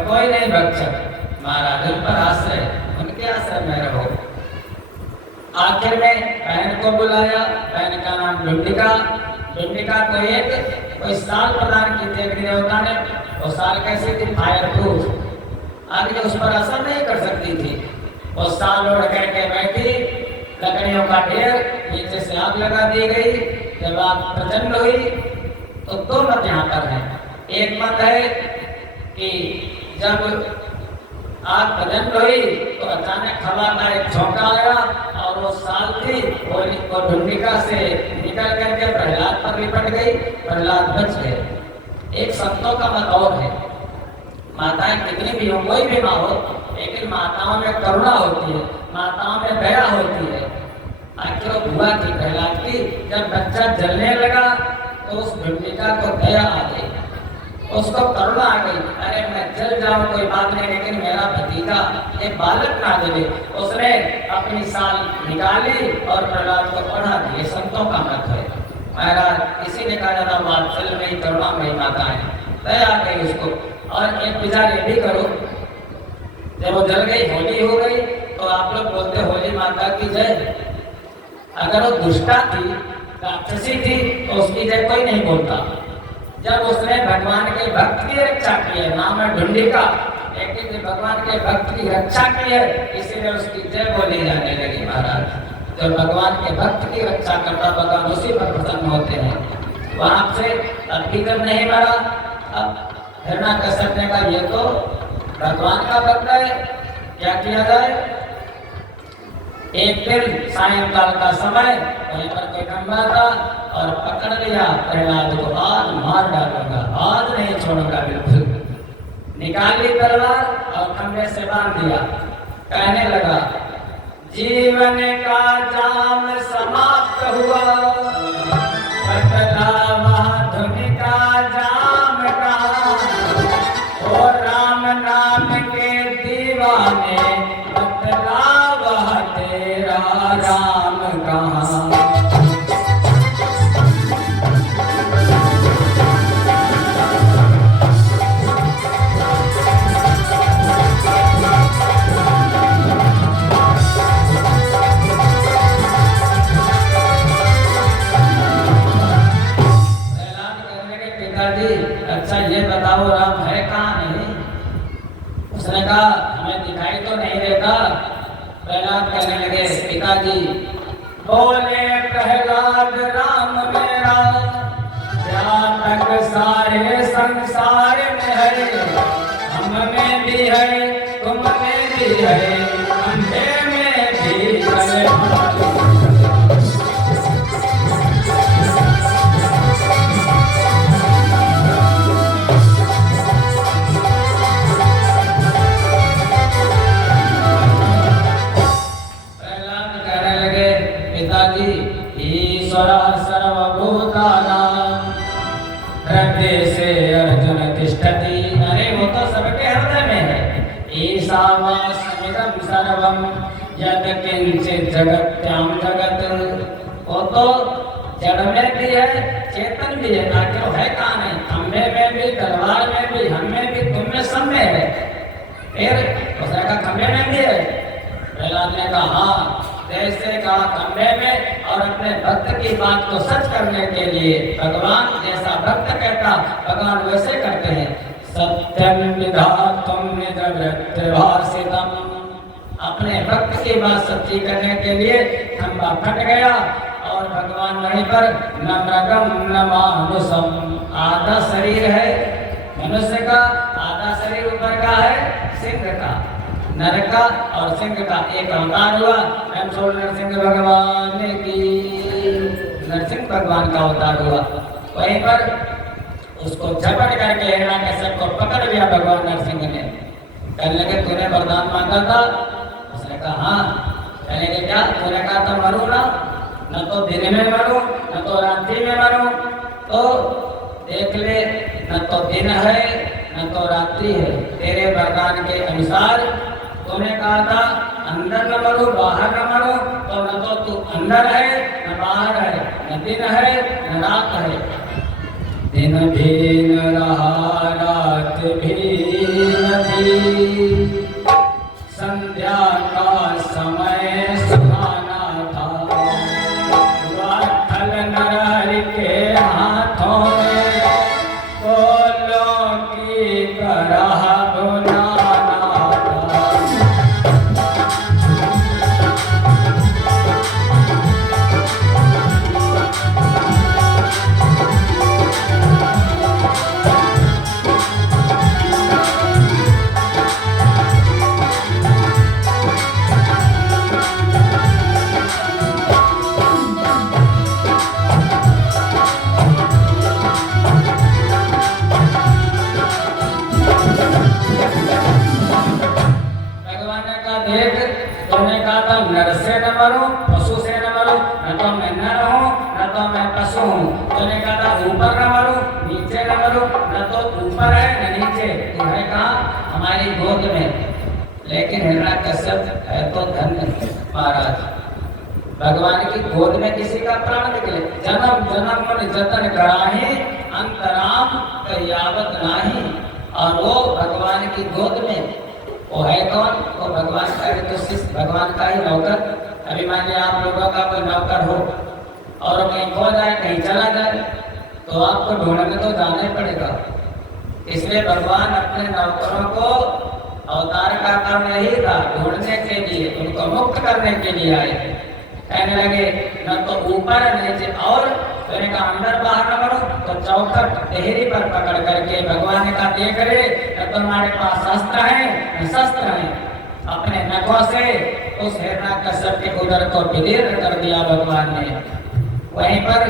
कोई नहीं रक्षक, महाराज उन पर आश्रय, उनके आश्रय में रहो। आखिर में बहन को बुलाया, बहन का नाम डुंडिका। डुंडिका को एक कोई साल प्रदान की थी अग्नि देवता ने। वो साल कैसी थी? फायर प्रूफ, आगे उस पर असर नहीं कर सकती थी। वो साल ओढ़ करके बैठी, लकड़ियों का ढेर, नीचे से आग लगा दी गई। जब आग प्रचंड हुई तो दो मत यहाँ पर है। एक मत है कि जब आग प्रचंड हुई तो अचानक हवा का एक झोंका आया और वो साल थी वो डुंडिका से निकल करके प्रहलाद पर लिपट गई, प्रहलाद बच गए। एक संतों का मत और है, माताएं कितनी भी हो, कोई भी माँ हो, लेकिन माताओं में करुणा होती है, माताओं में दया होती है। आखिर वो बुआ थी प्रहलाद की, जब बच्चा जलने लगा तो उस डुंडिका को दया आ गई, उसको करुणा आ गई। अरे मैं जल जाऊं कोई बात नहीं, लेकिन मेरा भतीजा एक बालक ना जले। उसने अपनी साल निकाली और प्रहलाद को पढ़ा दिए। संतों का मत है महाराज, इसी ने कहा जाता वात्सल्य में करुणा में माता है, दया आ गई उसको। और एक विचार ये भी करो, जब वो जल गई, होली हो गई, तो आप लोग बोलते होली माता की जय। अगर वो दुष्टा थी, राक्षसी थी, तो उसकी जय कोई नहीं बोलता। जब उसने भगवान के भक्त की रक्षा की है, नाम है डुंडिका, लेकिन भगवान के भक्त की रक्षा की है, इसीलिए उसकी जय बोली जाने लगी महाराज। जब भगवान के भक्त की रक्षा करता भगवान उसी पर प्रसन्न होते हैं। वहां से अभी नहीं मरा। अब हिरण्यकश्यप ने कहा ये तो भगवान का भक्त है, क्या किया जाए? एक दिन सायंकाल का समय वहीं पर कोई खंभा था और पकड़ लिया प्रहलाद को, आज मार डालूंगा, आज नहीं छोड़ूंगा बिल्कुल। निकाल ली तलवार और खंभे से बांध दिया। कहने लगा जीवन का जाम समाप्त हुआ, धुनि का जाम का, ओ राम नाम के दीवाने, तेरा राम कहाँ। पिताजी अच्छा ये बताओ राम है कहाँ? नहीं। उसने कहा हमें दिखाई तो नहीं देता। प्रहलाद कहने लगे पिताजी, बोले प्रहलाद राम मेरा व्यापक सारे संसार में है, हम में भी है, तुम में भी है, अंधे में भी है। ईश्वर सर्वभूतानां हृदय से अर्जुन तिष्ठति। अरे वो तो सबके हृदय में है। ईशावास्यमिदं सर्वं यत् किंचित् जगत्यां जगत्। वो तो जड़ में भी है, चेतन भी है। आखिर है कहाँ नहीं? खंभे में भी, तलवार में भी, हम में भी, तुम में, सब में है। फिर उसने कहा खंभे में भी है। प्रहलाद ने कहा हाँ, जैसे कहा खंभे में और अपने भक्त की बात को सच करने के लिए भगवान जैसा भक्त कहता भगवान वैसे करते हैं। सत्यम विधातुम निज वृत्तिभाषितम, अपने भक्त की बात सच्ची करने के लिए खंभा फट गया और भगवान वहीं पर न मृगम न मानुषम, आधा शरीर है मनुष्य का, आधा शरीर ऊपर का है सिंह का, नर का और सिंह का एक अवतार हुआ। नरसिंह भगवान की, नरसिंह भगवान का अवतार हुआ। वहीं पर उसको झपट करके हिरण्यकश्यप को पकड़ लिया भगवान नरसिंह ने। कहने लगे तूने वरदान मांगा था? उसने कहा हाँ। कहने लगे क्या? तूने कहा था मरूं ना, न तो दिन में मरूं न तो रात्रि में मरूं। तो देख ले, न तो दिन है न तो रात्रि है। तेरे वरदान के अनुसार तूने कहा था अंदर न मरूं बाहर न मरूं, तो न तो तू अंदर है न बाहर है, न दिन है न रात है। दिन भी न रहा रात भी न थी, संध्या का समय सुहाना था। थल नर के हाथों में फूलों की तरह बुनाना था। नर से न मरूं पशु से न मरूं, न तो मैं नर हूं न तो मैं पशु हूं। तूने कहा था ऊपर न मरूं नीचे न मरूं, न तो ऊपर है न नीचे। तूने कहा हमारी गोद में। लेकिन हिरण्यकश्यप है तो धन्य महाराज, भगवान की गोद में किसी का प्राण निकले। जन्म जन्म मन जतन कराही, अंतराम कयावत नाही। और वो भगवान की गोद में, वो है कौन? वो भगवान का ही तो शिष्य, भगवान का ही नौकर। अभी मान लिया आप लोगों का कोई नौकर हो और कहीं खो जाए कहीं चला जाए तो आपको ढूंढने तो जाना ही पड़ेगा। इसलिए भगवान अपने नौकरों को अवतार का काम यही था, ढूंढने के लिए, उनको मुक्त करने के लिए आए। कहने लगे न तो ऊपर नीचे, और मैंने कहा अंदर बाहर न करो, तो चौखट देहरी पर पकड़ करके भगवान ने कहा देख ले, न तुम्हारे पास शस्त्र है न शस्त्र है। अपने नखों से उस हिरण्यकश्यप के उदर को विदीर्ण कर दिया भगवान ने। वहीं पर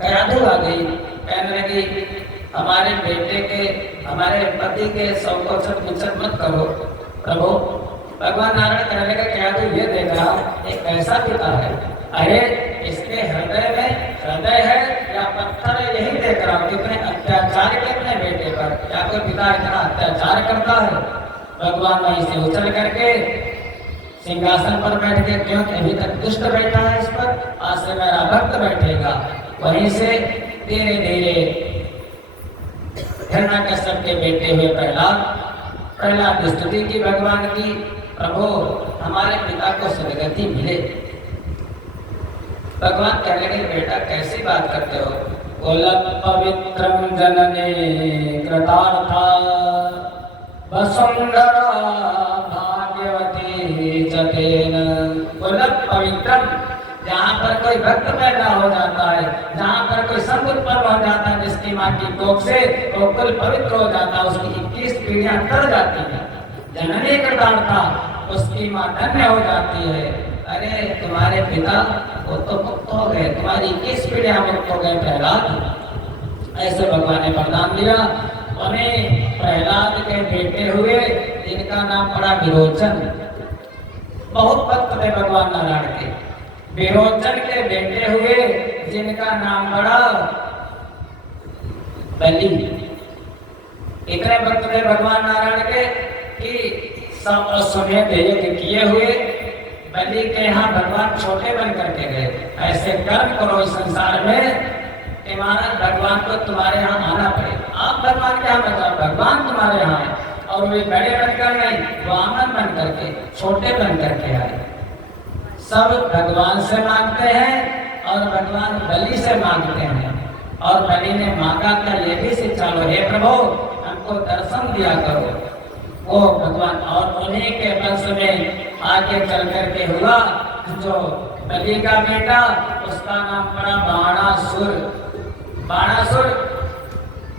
कयाधु आ गई, कहने लगी हमारे बेटे के, हमारे पति के संकोचन विचन मत करो प्रभु। भगवान नारायण कहने लगे कयाधु ये देख रहा हूं एक ऐसा पिता है, अरे इसके हृदय में हृदय है या पत्थर है, यही देख रहा हूँ। कितने अत्याचार के अपने बेटे पर, क्या कोई पिता इतना अत्याचार करता है? भगवान वहीं से उछल करके सिंहासन पर बैठ के, क्योंकि अभी तक दुष्ट बैठा है इस पर, आज से मेरा भक्त बैठेगा। वहीं से धीरे धीरे हिरण्यकश्यप के बेटे हुए प्रहलाद स्तुति की भगवान की, प्रभु हमारे पिता को सदगति मिले। भगवान कहने लगे बेटा कैसी बात करते हो? बोला पवित्रम जनने कृतार्था वसुंधरा भाग्यवती जतेन। बोला पवित्रम, जहाँ पर कोई भक्त पैदा हो जाता है, जहाँ पर कोई संत उत्पन्न हो जाता है जिसकी माँ की कोख से, वो कुल पवित्र हो जाता है, उसकी 21 पीढ़ियां तर जाती है। जननी कृतार्था, उसकी माँ धन्य हो जाती है। अरे तुम्हारे पिता वो तो मुक्त हो गए, तुम्हारी 21 पीढ़ियां मुक्त हो गए प्रहलाद। ऐसे भगवान ने वरदान दिया। उन्हें प्रहलाद के बेटे हुए जिनका नाम पड़ा विरोचन। बहुत भक्त थे भगवान नारायण के। विरोचन के बेटे हुए जिनका नाम पड़ा बलि। इतने भक्त थे भगवान नारायण के कि सब अश्वमेध यज्ञ किए हुए। बलि के यहाँ भगवान छोटे बन करके गए, ऐसे कर्म करो इस संसार में कि महाराज भगवान को तुम्हारे यहाँ आना पड़े। आप भगवान के यहाँ मत जाओ, भगवान तुम्हारे यहाँ है। और वे बड़े बनकर नहीं, वामन बन करके, छोटे बन करके आए। सब भगवान से मांगते हैं और भगवान बलि से मांगते हैं। और बलि ने मांगा कर ये भी शिक्षा लो, हे प्रभु हमको दर्शन दिया करो। वो भगवान और उन्हीं के वंश में आगे चल करके हुआ जो बलि का बेटा, उसका नाम पड़ा बाणासुर। बाणासुर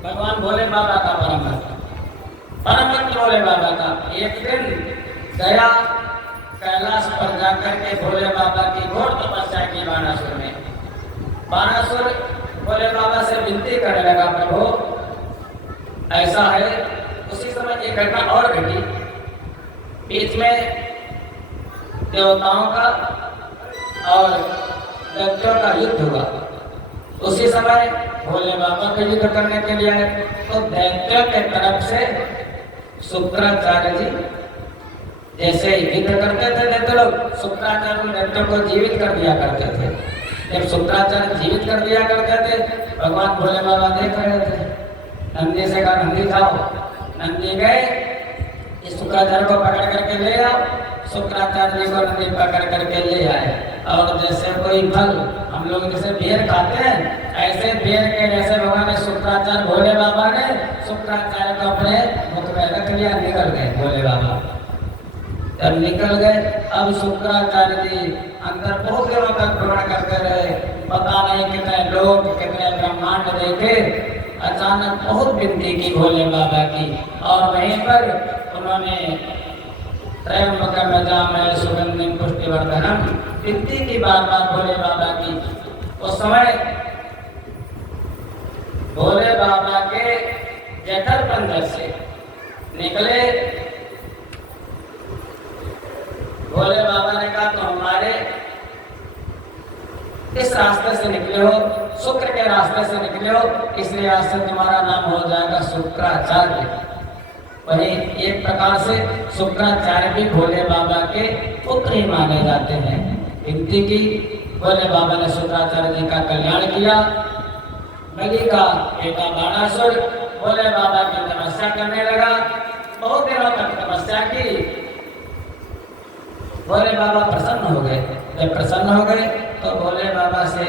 भगवान भोले बाबा का परम भक्त भोले बाबा का। एक दिन गया कैलाश पर जाकर के भोले बाबा की घोर तपस्या की बाणासुर ने। बाणासुर भोले बाबा से विनती करने लगा, प्रभु ऐसा है। उसी समय एक घटना और घटी, बीच में देवताओं का और दैत्यों का युद्ध हुआ। उसी समय भोले बाबा को युद्ध करने के लिए तो दैत्यों के तरफ से शुक्राचार्य जी जैसे युद्ध करते थे दैत्य लोग, शुक्राचार्य दैत्यों को जीवित कर दिया करते थे। जब शुक्राचार्य जीवित कर दिया करते थे, भगवान भोले बाबा देख रहे थे। नंदी से कहा, नंदी जाओ। नंदी गए, इस शुक्राचार्य को पकड़ करके ले आओ। शुक्राचार्य जी को नंदी पकड़ करके ले आए। और जैसे कोई फल हम लोग जैसे बेर खाते हैं, ऐसे बेर के जैसे भगवान ने शुक्राचार्य भोले बाबा ने शुक्राचार्य को अपने मुख में रख लिया। निकल गए भोले बाबा। जब निकल गए, अब शुक्राचार्य जी अंदर बहुत देरों तक भ्रमण करते रहे। पता नहीं कितने लोग कितने ब्रह्मांड देखे। अचानक बहुत विनती की भोले बाबा की, और वहीं पर उन्होंने त्रयंबकम यजामहे सुगंधिं पुष्टिवर्धनम विनती की बार बार भोले बाबा की। उस समय भोले बाबा के जठर पंजर से निकले। भोले बाबा ने कहा, तो हमारे इस रास्ते से निकले हो, शुक्र के रास्ते से निकले हो, इसलिए आज से तुम्हारा नाम हो जाएगा शुक्राचार्य। वही एक प्रकार से शुक्राचार्य भी भोले बाबा के पुत्र ही माने जाते हैं। विनती की, भोले बाबा ने शुक्राचार्य जी का कल्याण किया। बलि का बेटा बाणासुर भोले बाबा की तपस्या करने लगा। बहुत दिनों तक तपस्या की। भोले बाबा प्रसन्न हो गए। जब प्रसन्न हो गए तो भोले बाबा से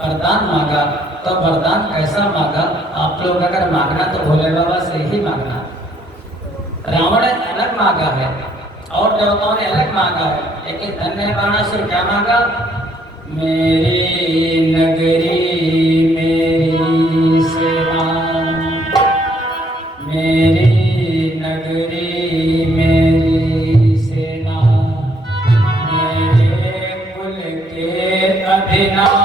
वरदान मांगा। तो वरदान कैसा मांगा? आप लोग अगर मांगना तो भोले बाबा से ही मांगना। रावण ने अलग मांगा है और देवताओं ने अलग मांगा है, लेकिन धन्य बाणासुर क्या मांगा? मेरी नगरी मेरी सेना, मेरी नगरी मेरी सेना, मेरे कुल के अभिनाश